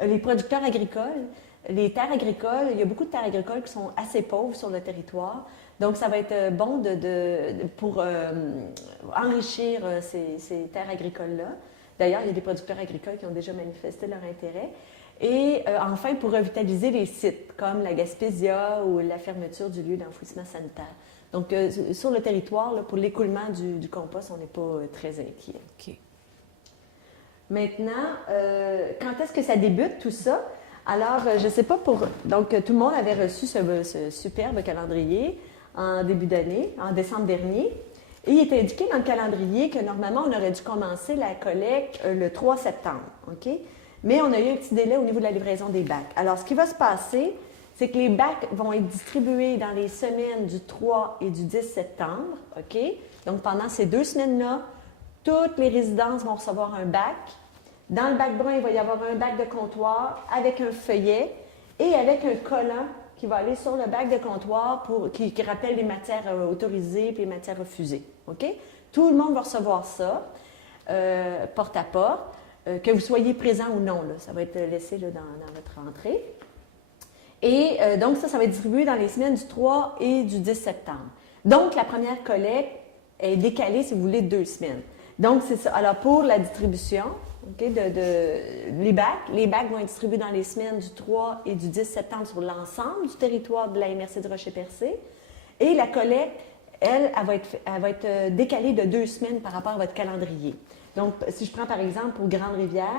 Les producteurs agricoles, les terres agricoles, il y a beaucoup de terres agricoles qui sont assez pauvres sur le territoire. Donc, ça va être bon pour enrichir ces terres agricoles-là. D'ailleurs, il y a des producteurs agricoles qui ont déjà manifesté leur intérêt. Et enfin, pour revitaliser les sites, comme la Gaspésia ou la fermeture du lieu d'enfouissement sanitaire. Donc, sur le territoire, là, pour l'écoulement du compost, on n'est pas très inquiet. OK. Maintenant, quand est-ce que ça débute, tout ça? Alors, je ne sais pas Donc, tout le monde avait reçu ce superbe calendrier en début d'année, en décembre dernier. Et il est indiqué dans le calendrier que normalement, on aurait dû commencer la collecte le 3 septembre. OK? Mais on a eu un petit délai au niveau de la livraison des bacs. Alors, ce qui va se passer, c'est que les bacs vont être distribués dans les semaines du 3 et du 10 septembre. OK? Donc, pendant ces 2 semaines-là, toutes les résidences vont recevoir un bac. Dans le bac brun, il va y avoir un bac de comptoir avec un feuillet et avec un collant qui va aller sur le bac de comptoir qui rappelle les matières autorisées et les matières refusées. OK? Tout le monde va recevoir ça, porte à porte. Que vous soyez présent ou non, là, ça va être laissé là, dans votre entrée. Et donc, ça va être distribué dans les semaines du 3 et du 10 septembre. Donc, la première collecte est décalée, si vous voulez, de 2 semaines. Donc, c'est ça. Alors, pour la distribution, okay, les bacs vont être distribués dans les semaines du 3 et du 10 septembre sur l'ensemble du territoire de la MRC du Rocher-Percé. Et la collecte, elle va être décalée de 2 semaines par rapport à votre calendrier. Donc, si je prends par exemple pour Grande-Rivière,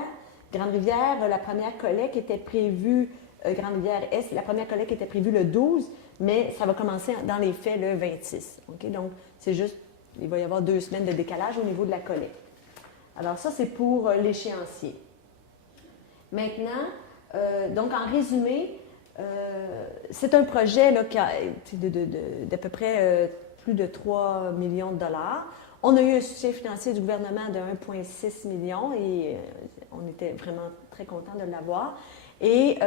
la première collecte était prévue, Grande-Rivière-Est, la première collecte était prévue le 12, mais ça va commencer dans les faits le 26. Okay? Donc, c'est juste, il va y avoir 2 semaines de décalage au niveau de la collecte. Alors, ça, c'est pour l'échéancier. Maintenant, donc en résumé, c'est un projet là, d'à peu près plus de 3 millions de dollars. On a eu un soutien financier du gouvernement de 1,6 million et on était vraiment très contents de l'avoir. Et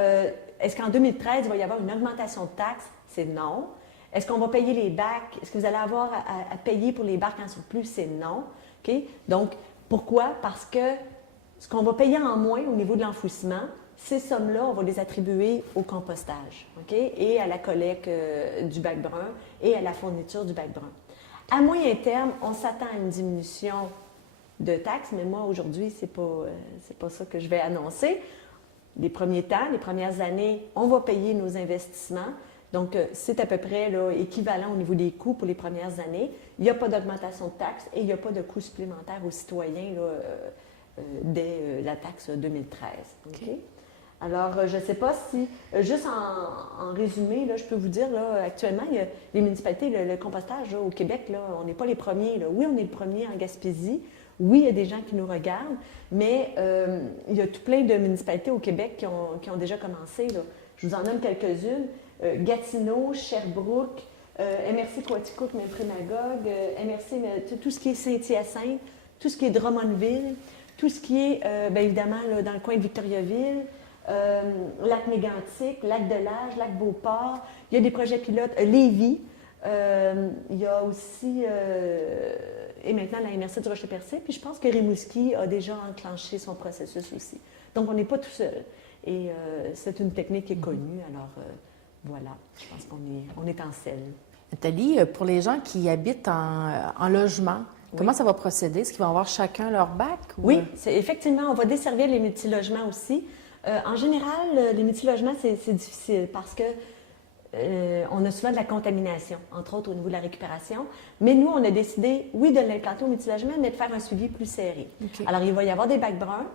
est-ce qu'en 2013, il va y avoir une augmentation de taxes? C'est non. Est-ce qu'on va payer les bacs? Est-ce que vous allez avoir à payer pour les bacs en surplus? C'est non. Okay? Donc, pourquoi? Parce que ce qu'on va payer en moins au niveau de l'enfouissement, ces sommes-là, on va les attribuer au compostage, okay? Et à la collecte du bac brun et à la fourniture du bac brun. À moyen terme, on s'attend à une diminution de taxes, mais moi, aujourd'hui, c'est pas ça que je vais annoncer. Les premiers temps, les premières années, on va payer nos investissements. Donc, c'est à peu près là, équivalent au niveau des coûts pour les premières années. Il n'y a pas d'augmentation de taxes et il n'y a pas de coûts supplémentaires aux citoyens là, dès la taxe 2013. Okay? Alors, je ne sais pas si, juste en résumé, là, je peux vous dire, là, actuellement, il y a les municipalités, le compostage là, au Québec, là, on n'est pas les premiers. Là. Oui, on est le premier en Gaspésie. Oui, il y a des gens qui nous regardent, mais il y a tout plein de municipalités au Québec qui ont déjà commencé. Là. Je vous en nomme quelques-unes. Gatineau, Sherbrooke, MRC Coaticook, Memphremagog, MRC, tout ce qui est Saint-Hyacinthe, tout ce qui est Drummondville, tout ce qui est, bien évidemment, là, dans le coin de Victoriaville, Lac-Mégantic, Lac-de-Lage, Lac-Beauport. Il y a des projets pilotes. Lévis. Il y a aussi, et maintenant, la MRC du Rocher-Percé. Puis je pense que Rimouski a déjà enclenché son processus aussi. Donc, on n'est pas tout seul. Et c'est une technique qui est connue. Alors, voilà, je pense qu'on est en selle. Nathalie, pour les gens qui habitent en logement, comment ça va procéder? Est-ce qu'ils vont avoir chacun leur bac? Ou... Oui, effectivement, on va desservir les multilogements aussi. En général, les multilogements, c'est difficile parce que on a souvent de la contamination, entre autres au niveau de la récupération. Mais nous, on a décidé, oui, de l'implanter au multilogement, mais de faire un suivi plus serré. Okay. Alors, il va y avoir des bacs bruns.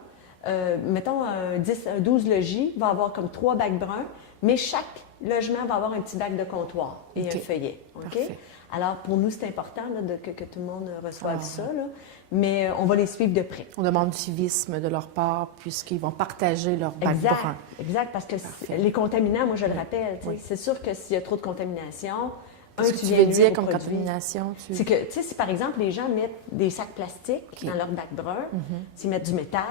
Mettons, un 12 logis va avoir comme 3 bacs bruns, mais chaque logement va avoir un petit bac de comptoir et un feuillet. Okay? Alors, pour nous, c'est important là, que tout le monde reçoive ça, là, mais on va les suivre de près. On demande du civisme de leur part, puisqu'ils vont partager leur bac brun. Exact, parce que les contaminants, moi, je le rappelle, c'est sûr que s'il y a trop de contamination... Qu'est-ce que tu veux dire comme contamination? C'est que, tu sais, si par exemple, les gens mettent des sacs plastiques dans leur bac brun, s'ils mettent du métal...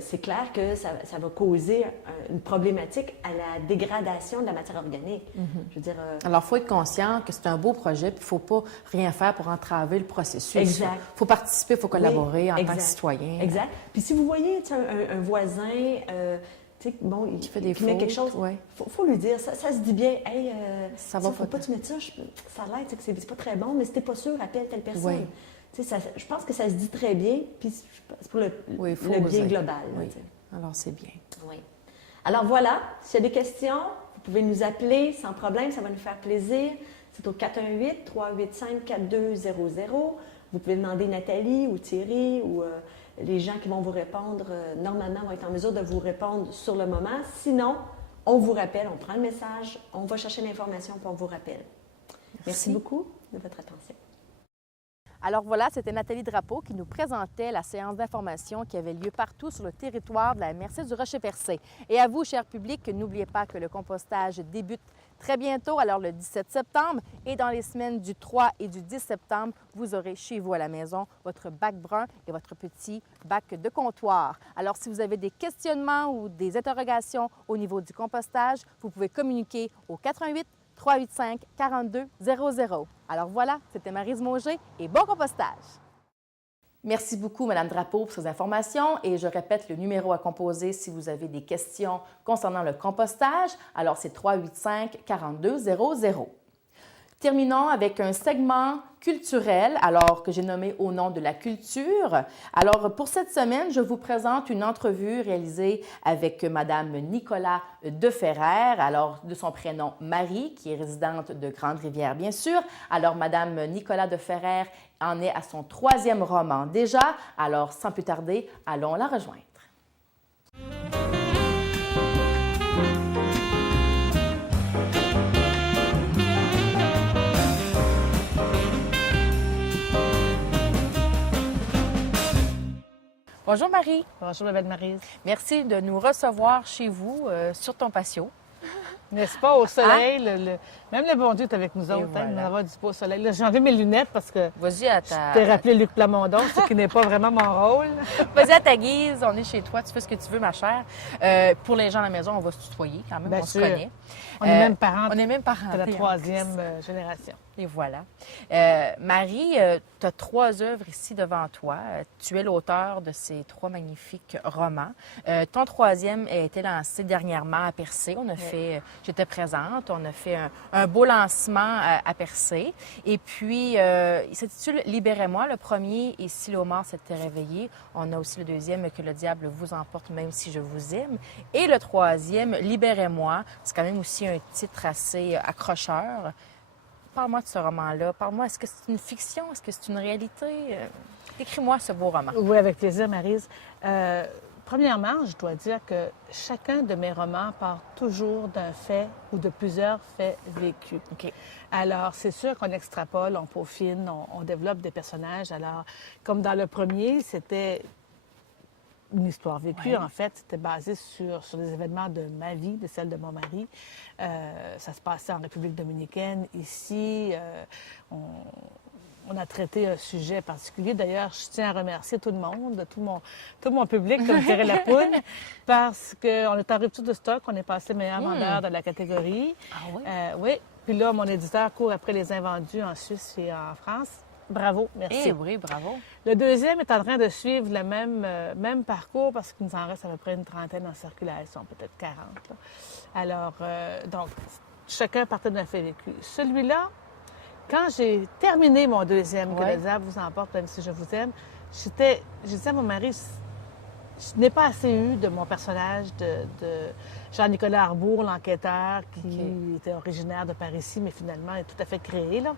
c'est clair que ça va causer une problématique à la dégradation de la matière organique. Je veux dire, alors, il faut être conscient que c'est un beau projet, puis il ne faut pas rien faire pour entraver le processus. Exact. Il faut participer, il faut collaborer en tant que citoyen. Exact. Puis si vous voyez un voisin bon, qui met quelque chose, faut lui dire, ça se dit bien, hey, ça va faut pas que tu mettes ça, ça a l'air que c'est pas très bon, mais si t'es pas sûr, appelle telle personne. Oui. Je pense que ça se dit très bien, puis c'est pour le bien global. Oui. Alors, c'est bien. Oui. Alors, voilà. S'il y a des questions, vous pouvez nous appeler sans problème. Ça va nous faire plaisir. C'est au 418-385-4200. Vous pouvez demander Nathalie ou Thierry ou les gens qui vont vous répondre. Normalement, vont être en mesure de vous répondre sur le moment. Sinon, on vous rappelle, on prend le message, on va chercher l'information, puis on vous rappelle. Merci beaucoup de votre attention. Alors voilà, c'était Nathalie Drapeau qui nous présentait la séance d'information qui avait lieu partout sur le territoire de la MRC du Rocher-Percé. Et à vous, cher public, n'oubliez pas que le compostage débute très bientôt, alors le 17 septembre, et dans les semaines du 3 et du 10 septembre, vous aurez chez vous à la maison votre bac brun et votre petit bac de comptoir. Alors, si vous avez des questionnements ou des interrogations au niveau du compostage, vous pouvez communiquer au 418-385-4200. Alors voilà, c'était Maryse Mauger et bon compostage! Merci beaucoup, Mme Drapeau, pour ces informations. Et je répète le numéro à composer si vous avez des questions concernant le compostage. Alors, c'est 385-4200. Terminons avec un segment culturel, alors que j'ai nommé au nom de la culture. Alors, pour cette semaine, je vous présente une entrevue réalisée avec Mme Nicolas Deferrer, alors de son prénom Marie, qui est résidente de Grande-Rivière, bien sûr. Alors, Mme Nicolas Deferrer en est à son 3e roman déjà. Alors, sans plus tarder, allons la rejoindre. Bonjour Marie. Bonjour, ma belle Maryse. Merci de nous recevoir chez vous sur ton patio. N'est-ce pas, au soleil, même le bon Dieu est avec nous autres, voilà. nous avoir du beau soleil. Là, j'ai enlevé mes lunettes parce que Vas-y à je t'ai ta... rappelé Luc Plamondon, ce qui n'est pas vraiment mon rôle. Vas-y à ta guise, on est chez toi, tu fais ce que tu veux, ma chère. Pour les gens à la maison, on va se tutoyer quand même, Bien on sûr. se connaît. On est même parents. On est même parents. C'est la troisième génération. Et voilà. Marie, tu as 3 œuvres ici devant toi. Tu es l'auteur de ces 3 magnifiques romans. Ton 3e a été lancé dernièrement à Percé. On a fait, j'étais présente, on a fait un beau lancement à Percé. Et puis, il s'intitule Libérez-moi. Le premier est Si l'eau mort s'était réveillée. On a aussi le 2e, Que le diable vous emporte même si je vous aime. Et le 3e, Libérez-moi. C'est quand même aussi un titre assez accrocheur. Parle-moi de ce roman-là. Parle-moi, est-ce que c'est une fiction? Est-ce que c'est une réalité? Décris-moi ce beau roman. Oui, avec plaisir, Maryse. Premièrement, je dois dire que chacun de mes romans part toujours d'un fait ou de plusieurs faits vécus. OK. Alors, c'est sûr qu'on extrapole, on peaufine, on développe des personnages. Alors, comme dans le premier, c'était une histoire vécue, Ouais. en fait. C'était basé sur des événements de ma vie, de celle de mon mari. Ça se passait en République dominicaine. Ici, on a traité un sujet particulier. D'ailleurs, je tiens à remercier tout le monde, tout mon public, comme dirait la poule, parce qu'on est en rupture de stock. On est passé meilleur vendeur de la catégorie. Ah oui? Oui. Puis là, mon éditeur court après les invendus en Suisse et en France. Bravo, merci. Eh oui, bravo. Le 2e est en train de suivre le même parcours parce qu'il nous en reste à peu près une trentaine en circulation, peut-être 40. Là. Alors, donc, chacun partait d'un fait vécu. Celui-là, quand j'ai terminé mon 2e, Que le diable vous emporte, même si je vous aime, j'ai dit à mon mari, je n'ai pas assez eu de mon personnage de Jean-Nicolas Arbour, l'enquêteur, qui était originaire de Par-Ici, mais finalement est tout à fait créé, là.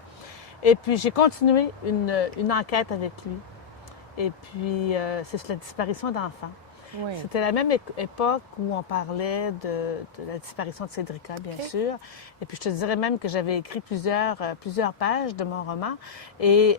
Et puis, j'ai continué une enquête avec lui. Et puis, c'est sur la disparition d'enfants. Oui. C'était la même époque où on parlait de la disparition de Cédrica, bien sûr. Et puis, je te dirais même que j'avais écrit plusieurs pages de mon roman. Et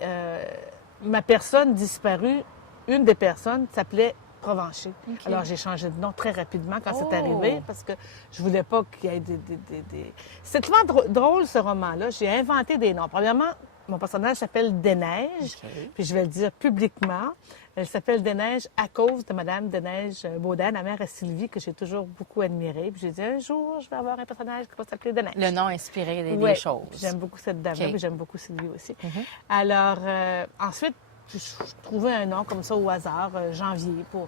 ma personne disparue, une des personnes, s'appelait Provencher. OK. Alors, j'ai changé de nom très rapidement quand c'est arrivé parce que je voulais pas qu'il y ait des... C'est tellement drôle, ce roman-là. J'ai inventé des noms. Premièrement, mon personnage s'appelle Desneiges, puis je vais le dire publiquement. Elle s'appelle Desneiges à cause de Madame Desneiges Baudin, la mère à Sylvie, que j'ai toujours beaucoup admirée. Puis j'ai dit, un jour, je vais avoir un personnage qui va s'appeler Desneiges. Le nom inspiré des Ouais. choses. Puis j'aime beaucoup cette dame-là, OK. puis j'aime beaucoup Sylvie aussi. Alors, ensuite, je trouvais un nom comme ça au hasard, Janvier, pour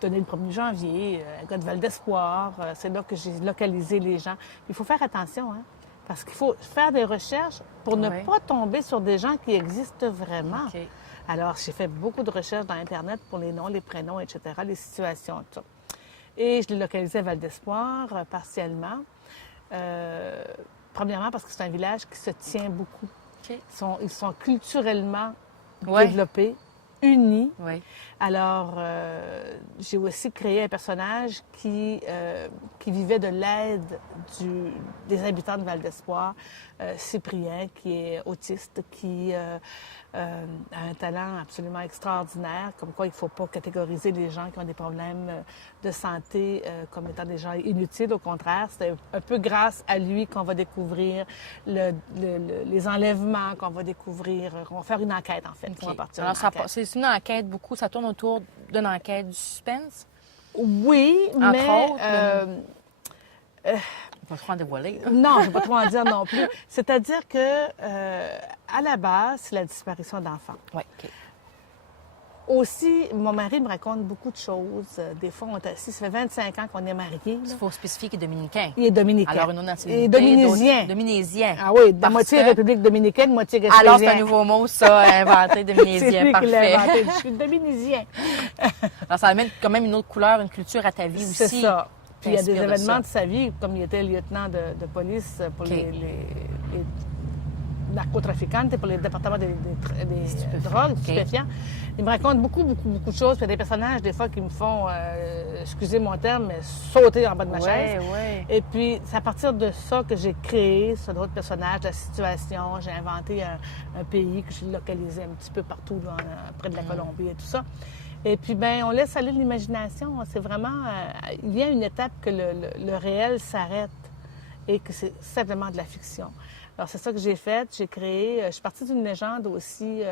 donner le 1er janvier, un gars de Val d'Espoir. C'est là que j'ai localisé les gens. Il faut faire attention, hein, parce qu'il faut faire des recherches pour ne pas tomber sur des gens qui existent vraiment. OK. Alors, j'ai fait beaucoup de recherches dans Internet pour les noms, les prénoms, etc., les situations, tout ça. Et je l'ai localisé à Val d'Espoir, partiellement. Premièrement, parce que c'est un village qui se tient beaucoup. OK. Ils sont culturellement Ouais. développés, unis. Oui. Alors, j'ai aussi créé un personnage qui vivait de l'aide des habitants de Val d'Espoir, Cyprien, qui est autiste, qui a un talent absolument extraordinaire, comme quoi il ne faut pas catégoriser les gens qui ont des problèmes de santé comme étant des gens inutiles. Au contraire, c'est un peu grâce à lui qu'on va découvrir les enlèvements, qu'on va découvrir, qu'on va faire une enquête, en fait. OK. On va partir Alors, d'une enquête. c'est une enquête beaucoup, ça tourne autour d'une enquête du suspense. Oui, Entre mais... autres, On va trop en dévoiler. non, je ne vais pas trop en dire non plus. C'est-à-dire que, à la base, c'est la disparition d'enfants. Oui, OK. Aussi, mon mari me raconte beaucoup de choses. Des fois, on est assis, ça fait 25 ans qu'on est mariés. là. Il faut spécifier qu'il est dominicain. Il est dominicain. Alors, une autre nationalité. Il est dominésien. Dominésien. Ah oui, de Parce moitié que- République dominicaine, moitié gaspésien. Alors, c'est un nouveau mot, ça, inventé, C'est dominésien. lui qui l'a Parfait. inventé. Je suis dominésien. Alors, ça amène quand même une autre couleur, une culture à ta vie aussi. C'est ça. Puis il y a des T'inspires de événements ça. de sa vie, comme il était lieutenant de police pour OK. les narcotrafiquants, pour les départements des drogues, OK. stupéfiants. Il me raconte beaucoup de choses. Puis il y a des personnages, des fois, qui me font, excusez mon terme, mais sauter en bas de ma chaise. Oui. Et puis, c'est à partir de ça que j'ai créé ce autre personnage, la situation. J'ai inventé un pays que j'ai localisé un petit peu partout, là, près de la Colombie et tout ça. Et puis, bien, on laisse aller l'imagination. C'est vraiment... il y a une étape que le réel s'arrête. et que c'est simplement de la fiction. Alors, c'est ça que j'ai fait. J'ai créé... je suis partie d'une légende aussi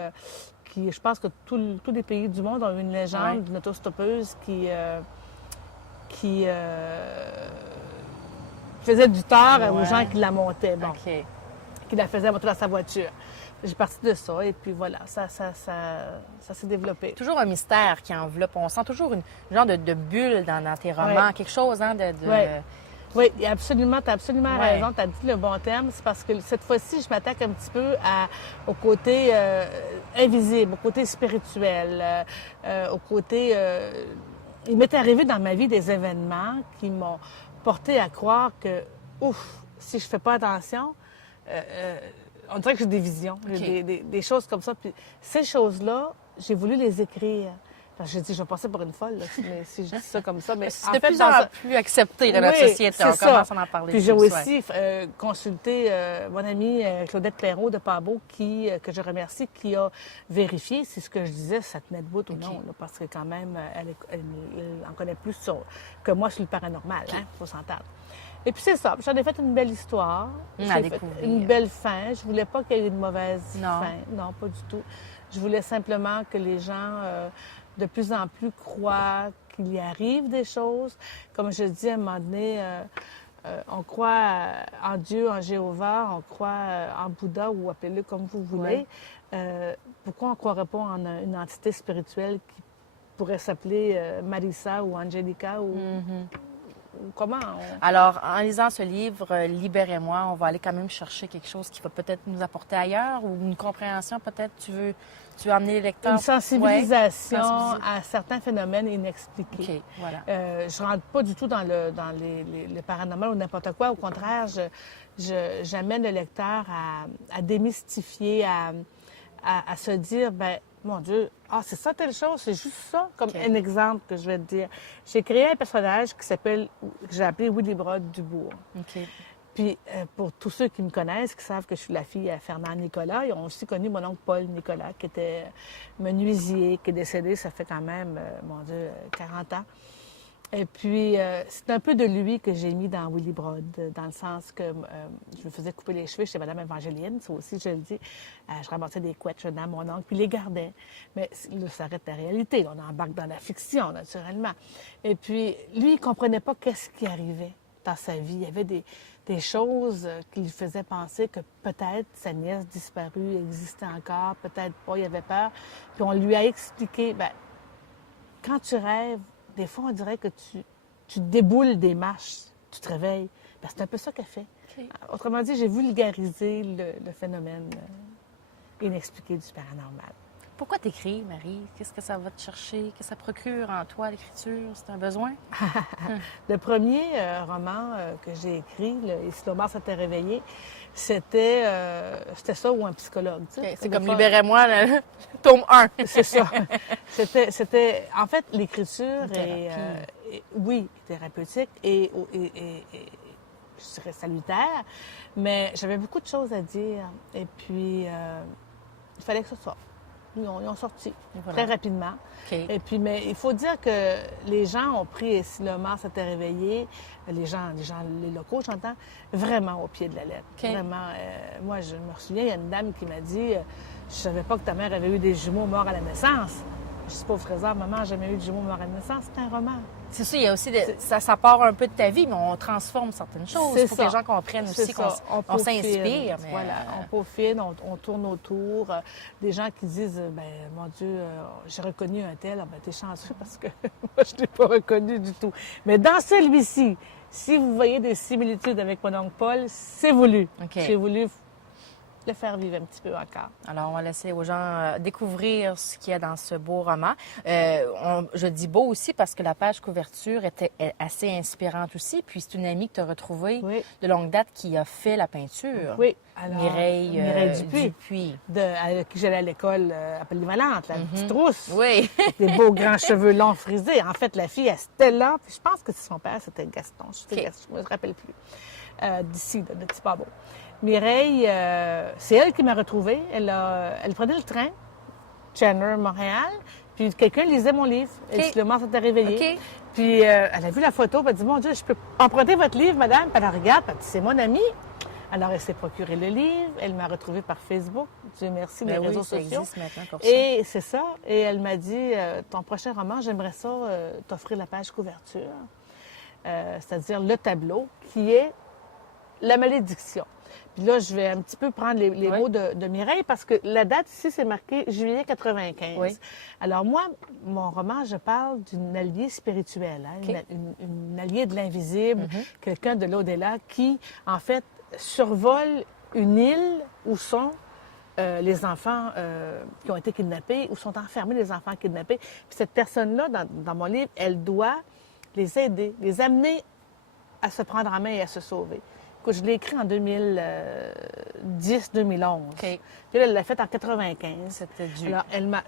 qui... Je pense que tous les pays du monde ont une légende d'une autostoppeuse qui faisait du tort aux gens qui la montaient, qui la faisaient monter dans sa voiture. J'ai parti de ça et puis voilà, ça s'est développé. Toujours un mystère qui enveloppe. On sent toujours une genre de bulle dans tes romans, quelque chose de... Oui, absolument, tu as absolument raison, tu as dit le bon terme. C'est parce que cette fois-ci, je m'attaque un petit peu au côté invisible, au côté spirituel, au côté... il m'est arrivé dans ma vie des événements qui m'ont porté à croire que, si je fais pas attention, on dirait que j'ai des visions, j'ai des choses comme ça. Puis ces choses-là, j'ai voulu les écrire. J'ai dit, je vais passer pour une folle, là, si je dis ça comme ça. Mais c'est de plus en plus accepté dans notre société. On commence à en parler. Puis j'ai aussi consulté mon amie Claudette Perrault de Pabot, que je remercie, qui a vérifié si ce que je disais, ça tenait debout ou non. Là, parce que quand même, elle en connaît plus que moi sur le paranormal, il faut s'entendre. Et puis c'est ça, j'en ai fait une belle histoire, une belle fin. Je voulais pas qu'il y ait une mauvaise fin, non, pas du tout. Je voulais simplement que les gens de plus en plus croient qu'il y arrive des choses. Comme je dis à un moment donné, on croit en Dieu, en Jéhovah, on croit en Bouddha ou appelez-le comme vous voulez. Pourquoi on ne croirait pas en une entité spirituelle qui pourrait s'appeler Marissa ou Angelica ou... Comment Alors, en lisant ce livre, Libérez-moi, on va aller quand même chercher quelque chose qui va peut-être nous apporter ailleurs ou une compréhension, peut-être. Tu veux amener les lecteurs... Une sensibilisation à certains phénomènes inexpliqués. OK, voilà. Je ne rentre pas du tout dans le paranormal ou n'importe quoi. Au contraire, j'amène le lecteur à démystifier, à se dire, ben mon Dieu, c'est ça telle chose, c'est juste ça, comme un exemple que je vais te dire. J'ai créé un personnage que j'ai appelé Willibrod Dubourg. Puis, pour tous ceux qui me connaissent, qui savent que je suis la fille à Fernand Nicolas, ils ont aussi connu mon oncle Paul Nicolas, qui était menuisier, qui est décédé, ça fait quand même, 40 ans. Et puis, c'est un peu de lui que j'ai mis dans Willibrod, dans le sens que je me faisais couper les cheveux chez Mme Évangéline, ça aussi, je le dis. Je ramassais des couettes dans mon oncle, puis les gardais. Mais là, ça arrête la réalité. On embarque dans la fiction, naturellement. Et puis, lui, il comprenait pas qu'est-ce qui arrivait dans sa vie. Il y avait des choses qui lui faisaient penser que peut-être sa nièce disparue existait encore, peut-être pas, il avait peur. Puis on lui a expliqué, quand tu rêves, des fois, on dirait que tu déboules des marches, tu te réveilles. C'est un peu ça qu'elle fait. Autrement dit, j'ai vulgarisé le phénomène inexpliqué du paranormal. Pourquoi t'écris, Marie? Qu'est-ce que ça va te chercher? Qu'est-ce que ça procure en toi, l'écriture? C'est un besoin? Le premier roman que j'ai écrit, « Si l'Omar s'était réveillé », c'était ça ou un psychologue. Tu sais, c'est comme Libérez-moi, le tome 1. C'est ça. C'était en fait, l'écriture est thérapeutique et je dirais salutaire, mais j'avais beaucoup de choses à dire. Et puis, il fallait que ça sorte. Ils ont sorti très rapidement. Et puis, mais il faut dire que les gens ont pris Si le Mars s'était réveillé, les locaux, j'entends, vraiment au pied de la lettre. Vraiment. Moi, je me souviens, il y a une dame qui m'a dit je savais pas que ta mère avait eu des jumeaux morts à la naissance. Je dis, pauvre trésor, maman n'a jamais eu de jumeaux morts à la naissance. C'est un roman. C'est ça, il y a aussi ça part un peu de ta vie, mais on transforme certaines choses. Il faut que les gens comprennent aussi qu'on s'inspire. Mais... Voilà, on peaufine, on tourne autour. Des gens qui disent, mon Dieu, j'ai reconnu un tel. T'es chanceux parce que moi, je ne l'ai pas reconnu du tout. Mais dans celui-ci, si vous voyez des similitudes avec mon oncle Paul, c'est voulu. J'ai voulu le faire vivre un petit peu encore. Alors, on va laisser aux gens découvrir ce qu'il y a dans ce beau roman. Je dis beau aussi parce que la page couverture était assez inspirante aussi. Puis c'est une amie que tu as retrouvée de longue date qui a fait la peinture. Oui. Alors, Mireille Dupuis. Avec qui j'allais à l'école à Polyvalente, la petite rousse. Oui. Des beaux grands cheveux longs frisés. En fait, la fille, elle Stella. Puis je pense que son père, c'était Gaston. Je ne me rappelle plus. D'ici, de Tipabo. Mireille, c'est elle qui m'a retrouvée. Elle prenait le train, Chandler, Montréal, puis Puis quelqu'un lisait mon livre. Et OK. le s'était réveillée. OK. Puis elle a vu la photo, puis elle a dit, mon Dieu, je peux emprunter votre livre, madame? Puis elle la regarde, puis elle dit, c'est mon amie. Alors, elle s'est procuré le livre. Elle m'a retrouvée par Facebook. Dieu merci, les Ben oui, réseaux ça sociaux. existe maintenant pour ça. Et c'est ça. Et elle m'a dit, ton prochain roman, j'aimerais ça t'offrir la page couverture. C'est-à-dire le tableau, qui est la malédiction. Puis là, je vais un petit peu prendre les Oui. mots de Mireille, parce que la date ici, c'est marqué juillet 95. Oui. Alors moi, mon roman, je parle d'une alliée spirituelle, hein, OK. une alliée de l'invisible, quelqu'un de l'au-delà qui, en fait, survole une île où sont les enfants qui ont été kidnappés, où sont enfermés les enfants kidnappés. Puis cette personne-là, dans mon livre, elle doit les aider, les amener à se prendre en main et à se sauver. Écoute, je l'ai écrit en 2010-2011. OK. Puis là, elle l'a fait en 95. C'était dû. Alors,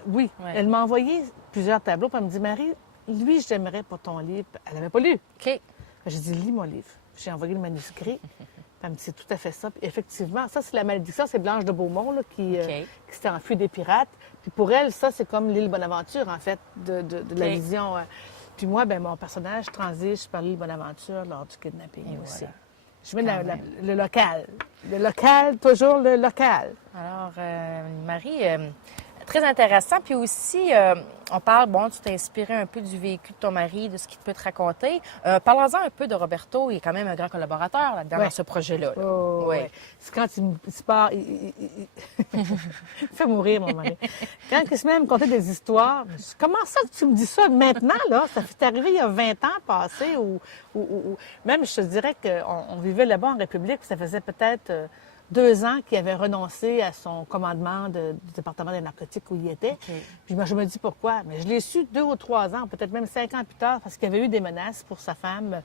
Ouais. elle m'a envoyé plusieurs tableaux, puis elle me dit, Marie, lui, j'aimerais pour ton livre. Elle n'avait pas lu. OK. J'ai dit, lis mon livre. J'ai envoyé le manuscrit. Puis elle me dit, c'est tout à fait ça. Puis effectivement, ça, c'est la malédiction. C'est Blanche de Beaumont là, qui s'était enfuie des pirates. Puis pour elle, ça, c'est comme l'île Bonaventure, en fait, de la vision. Puis moi, ben mon personnage transige par l'île Bonaventure lors du kidnapping aussi. voilà. Je mets le local. Le local, toujours le local. Alors, Marie, très intéressant. Puis aussi, on parle, bon, tu t'es inspiré un peu du vécu de ton mari, de ce qu'il peut te raconter. Parlons-en un peu de Roberto. Il est quand même un grand collaborateur là-dedans, Ouais. dans ce projet-là. Là. Oh, Oui. ouais. C'est quand il part, il fait mourir, mon mari. Quand il se met à me conter des histoires, je dis, comment ça que tu me dis ça maintenant, là? Ça fait arrivé il y a 20 ans passés ou même, je te dirais qu'on vivait là-bas en République, puis ça faisait peut-être 2 ans qu'il avait renoncé à son commandement du département des narcotiques où il était. Puis moi, je me dis pourquoi. Mais je l'ai su 2 ou 3 ans, peut-être même 5 ans plus tard, parce qu'il y avait eu des menaces pour sa femme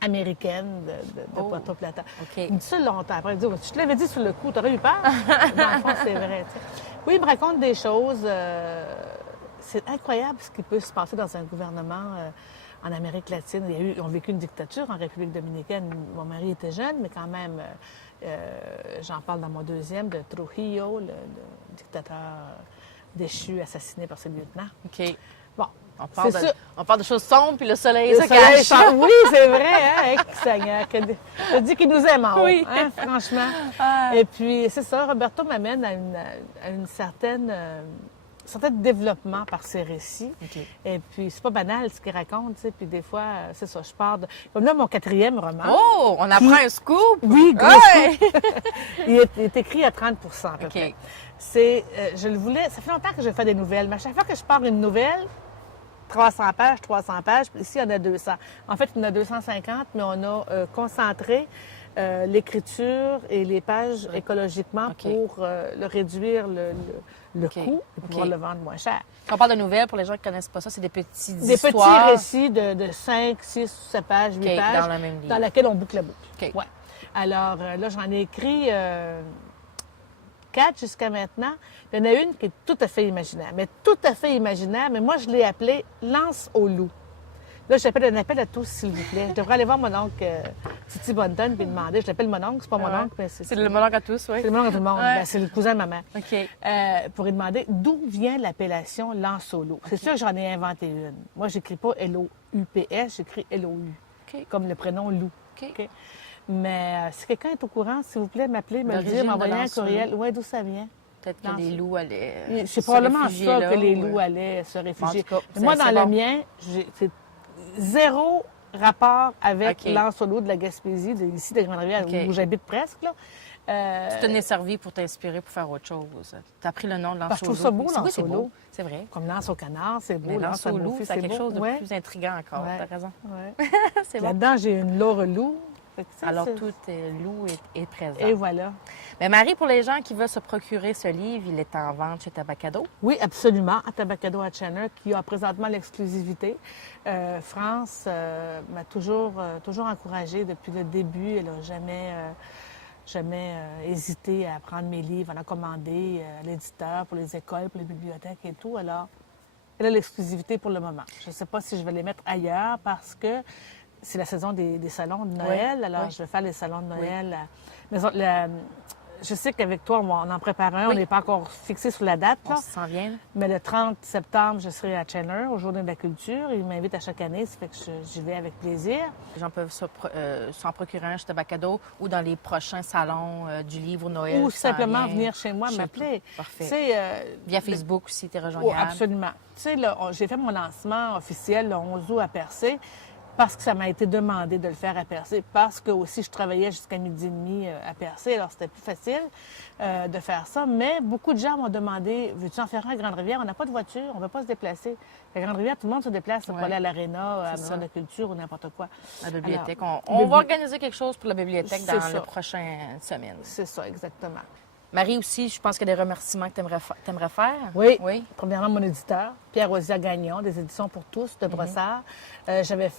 américaine de Puerto Plata. OK. Il me dit ça longtemps. Après, il dit, je te l'avais dit sur le coup, t'aurais eu peur? Dans le fond, c'est vrai. Tu sais. Oui, il me raconte des choses. C'est incroyable ce qui peut se passer dans un gouvernement en Amérique latine. Ils ont vécu une dictature en République dominicaine. Mon mari était jeune, mais quand même, j'en parle dans mon deuxième, de Trujillo, le dictateur déchu, assassiné par ses lieutenants. OK. Bon, On parle de choses sombres, puis le soleil le se soleil cache. chante. Oui, c'est vrai, hein? Hey, Seigneur, je dis qu'il nous aime en haut, Oui. hein, franchement. Et puis, c'est ça, Roberto m'amène à une certaine certain développement par ses récits. OK. Et puis, c'est pas banal ce qu'il raconte, tu sais. Puis des fois, c'est ça, je pars de... Comme là, mon 4e roman. Oh, on apprend un scoop! Oui, gros Ouais! scoop. Il est écrit à 30 à peu OK. près. Je le voulais... Ça fait longtemps que je fais des nouvelles, mais à chaque fois que je pars une nouvelle, 300 pages, puis ici, il y en a 200. En fait, il y en a 250, mais on a concentré l'écriture et les pages écologiquement OK. pour le réduire le OK. coût et pouvoir OK. le vendre moins cher. Quand on parle de nouvelles, pour les gens qui ne connaissent pas ça, c'est des petites Des histoires. petits récits de 5, 6, 7 pages, 8 OK, pages, dans la même livre. dans laquelle on boucle la boucle. OK. Ouais. Alors là, j'en ai écrit 4 jusqu'à maintenant. Il y en a une qui est tout à fait imaginaire, mais moi, je l'ai appelée « Lance au loup ». Là, j'appelle un appel à tous, s'il vous plaît. Je devrais aller voir mon oncle Titi Bonton puis demander. Je l'appelle mon oncle, c'est pas mon Ouais. oncle, mais C'est le monologue à tous, oui. c'est le mon oncle à tout le monde. Ouais. Ben, c'est le cousin de ma mère. OK. Pour lui demander d'où vient l'appellation lance au loup. C'est sûr que j'en ai inventé une. Moi, j'écris pas L-O-U-P-S, j'écris L-O-U, OK. comme le prénom loup. OK. OK? Mais si quelqu'un est au courant, s'il vous plaît, m'appeler, me le L'origine dire, de m'envoyer un Lance au courriel. loup. Oui, d'où ça vient? Peut-être que Dans les ce- loups allaient. C'est se probablement réfugier ça là, que les ou, loups allaient se réfugier. en tout cas, Mais moi, c'est dans le bon. mien, c'est zéro rapport avec OK. lance au loup de la Gaspésie, ici de Grande-Rivière, OK. où j'habite presque. Là. Tu t'en es servi pour t'inspirer pour faire autre chose. Tu as pris le nom de Lance Parce que je au trouve ça loup. beau, Oui, Lance c'est au beau. loup. C'est vrai. Comme lance au canard, c'est beau. Mais Lance au loup, Murphy, ça a quelque beau. chose de Ouais. plus intriguant encore. Ouais. T'as raison. Ouais. C'est bon. Là-dedans, j'ai une Laure Loup. Fait que, tu sais, Alors, c'est- tout loup est présent. Et voilà. Mais Marie, pour les gens qui veulent se procurer ce livre, il est en vente chez Tabacado. Oui, absolument, à Tabacado à Chandler, qui a présentement l'exclusivité. France m'a toujours encouragée depuis le début. Elle n'a jamais hésité à prendre mes livres, à en commander à l'éditeur, pour les écoles, pour les bibliothèques et tout. Alors, elle a l'exclusivité pour le moment. Je ne sais pas si je vais les mettre ailleurs parce que c'est la saison des salons de Noël. Oui, Alors, oui. je vais faire les salons de Noël. je sais qu'avec toi, on en prépare un. Oui. On n'est pas encore fixé sur la date. On Là. se sent bien. Mais le 30 septembre, je serai à Chandler, aux Journées de la culture. Ils m'invitent à chaque année, ça fait que j'y vais avec plaisir. Les gens peuvent s'en procurer un chez Tabacado ou dans les prochains salons du livre Noël. Ou qui s'en simplement vient. venir chez moi, Chez m'appeler. toi. Parfait. Tu sais, Via Facebook aussi, t'es oh, rejoignable. absolument. Tu sais, là, j'ai fait mon lancement officiel le 11 août à Percé parce que ça m'a été demandé de le faire à Percé, parce que aussi je travaillais jusqu'à midi et demi à Percé, alors c'était plus facile de faire ça. Mais beaucoup de gens m'ont demandé, veux-tu en faire un à Grande-Rivière? On n'a pas de voiture, on ne veut pas se déplacer. À Grande-Rivière, tout le monde se déplace pour Ouais. aller à l'Aréna, à la C'est Maison ça. de la Culture ou n'importe quoi. La bibliothèque. Alors, On va organiser quelque chose pour la bibliothèque C'est dans ça. les prochaines semaines. C'est ça, exactement. Marie aussi, je pense qu'il y a des remerciements que tu aimerais faire. Oui. Oui. Premièrement, mon éditeur, Pierre-Osia Gagnon, des Éditions pour tous de Brossard. J'avais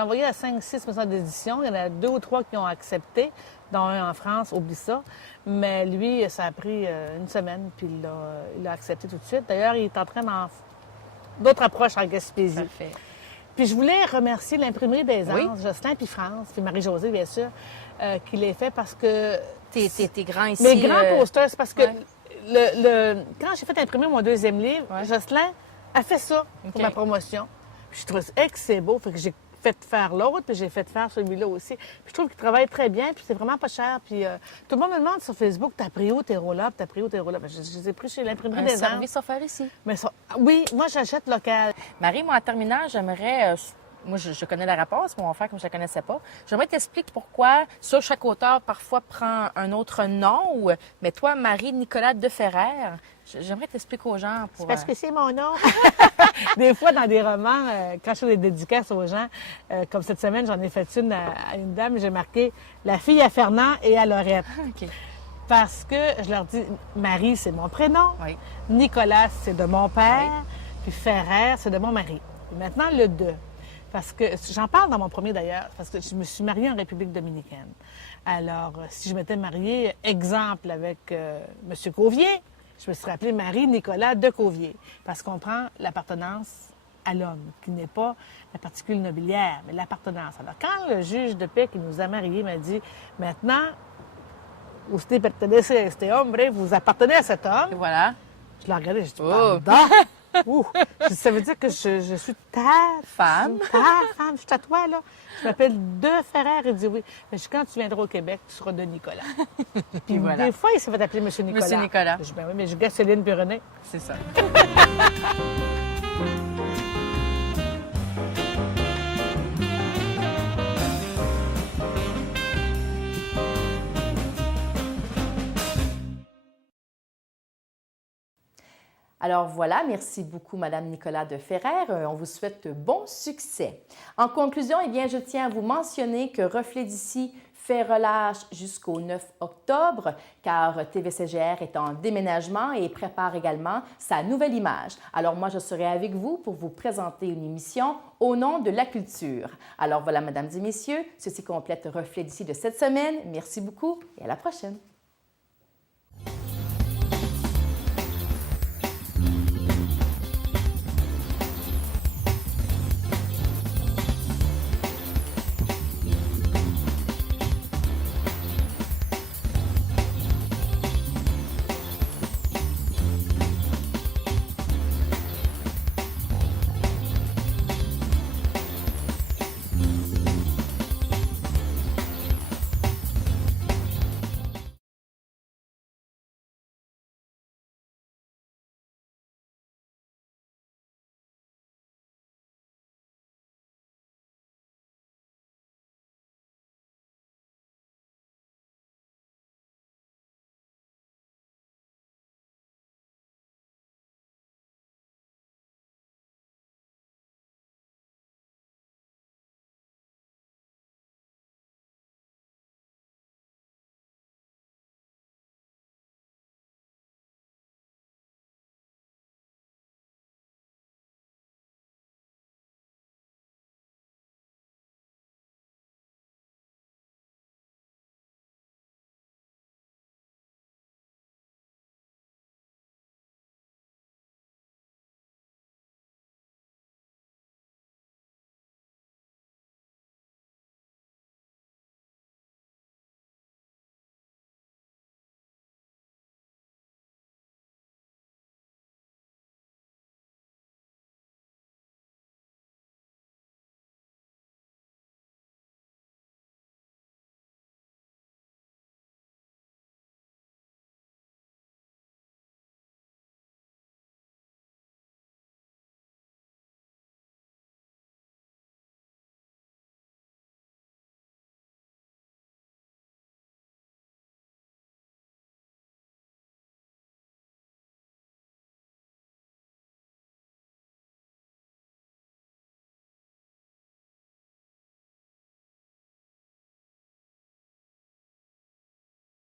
envoyé à 5-6 maisons d'édition. Il y en a 2 ou 3 qui ont accepté, dont un en France, oublie ça. Mais lui, ça a pris une semaine, puis il l'a accepté tout de suite. D'ailleurs, il est en train d'autres approches en Gaspésie. Parfait. Puis je voulais remercier l'Imprimerie des Anges, Oui. Jocelyn puis France, puis Marie-Josée, bien sûr, qui l'a fait parce que T'es grand ici. mes grands posters, c'est parce que Ouais. quand j'ai fait imprimer mon 2e livre, Ouais. Jocelyn a fait ça pour OK. ma promotion. Puis je trouve que c'est beau, fait que j'ai fait faire l'autre, puis j'ai fait faire celui-là aussi. Puis je trouve qu'il travaille très bien, puis c'est vraiment pas cher. Puis tout le monde me demande sur Facebook, t'as pris où tes roll-ups, t'as pris où tes roll-ups? Je les ai pris chez l'Imprimerie Un des Anges. service offert ici. Mais oui, moi j'achète local. Marie, moi, en terminant, j'aimerais... moi, je connais la réponse, mais on va faire comme je ne la connaissais pas. J'aimerais t'expliquer pourquoi, sur chaque auteur, parfois prend un autre nom. Mais toi, Marie-Nicolas Deferrer, j'aimerais t'expliquer aux gens. Pour, Parce que c'est mon nom. Des fois, dans des romans, quand je fais des dédicaces aux gens, comme cette semaine, j'en ai fait une à une dame, j'ai marqué « La fille à Fernand et à Laurette ». OK. Parce que je leur dis, Marie, c'est mon prénom. Oui. Nicolas, c'est de mon père. Oui. Puis Ferrer, c'est de mon mari. Et maintenant, le 2. Parce que, j'en parle dans mon premier d'ailleurs, parce que je me suis mariée en République dominicaine. Alors, si je m'étais mariée, exemple, avec M. Cauvier, je me serais appelée Marie-Nicolas de Cauvier. Parce qu'on prend l'appartenance à l'homme, qui n'est pas la particule nobiliaire, mais l'appartenance. Alors, quand le juge de paix qui nous a mariés m'a dit, maintenant, usted pertenece a este hombre, vous appartenez à cet homme. Et voilà. Je l'ai regardé, j'ai dit, Oh. pardon. Ouh. Ça veut dire que je suis ta Femme. je suis à toi, là. Je m'appelle De Ferrer. Il dit oui. Mais je dis, quand tu viendras au Québec, tu seras de Nicolas. Puis voilà. des fois, il s'est fait appeler M. Nicolas. Monsieur Nicolas. Je dis, ben oui, mais je dis Céline Burenet. C'est ça. Alors voilà, merci beaucoup, Madame Nicolas Deferrer. On vous souhaite bon succès. En conclusion, eh bien, je tiens à vous mentionner que Reflet d'ici fait relâche jusqu'au 9 octobre, car TVCGR est en déménagement et prépare également sa nouvelle image. Alors moi, je serai avec vous pour vous présenter une émission au nom de la culture. Alors voilà, mesdames et messieurs, ceci complète Reflet d'ici de cette semaine. Merci beaucoup et à la prochaine.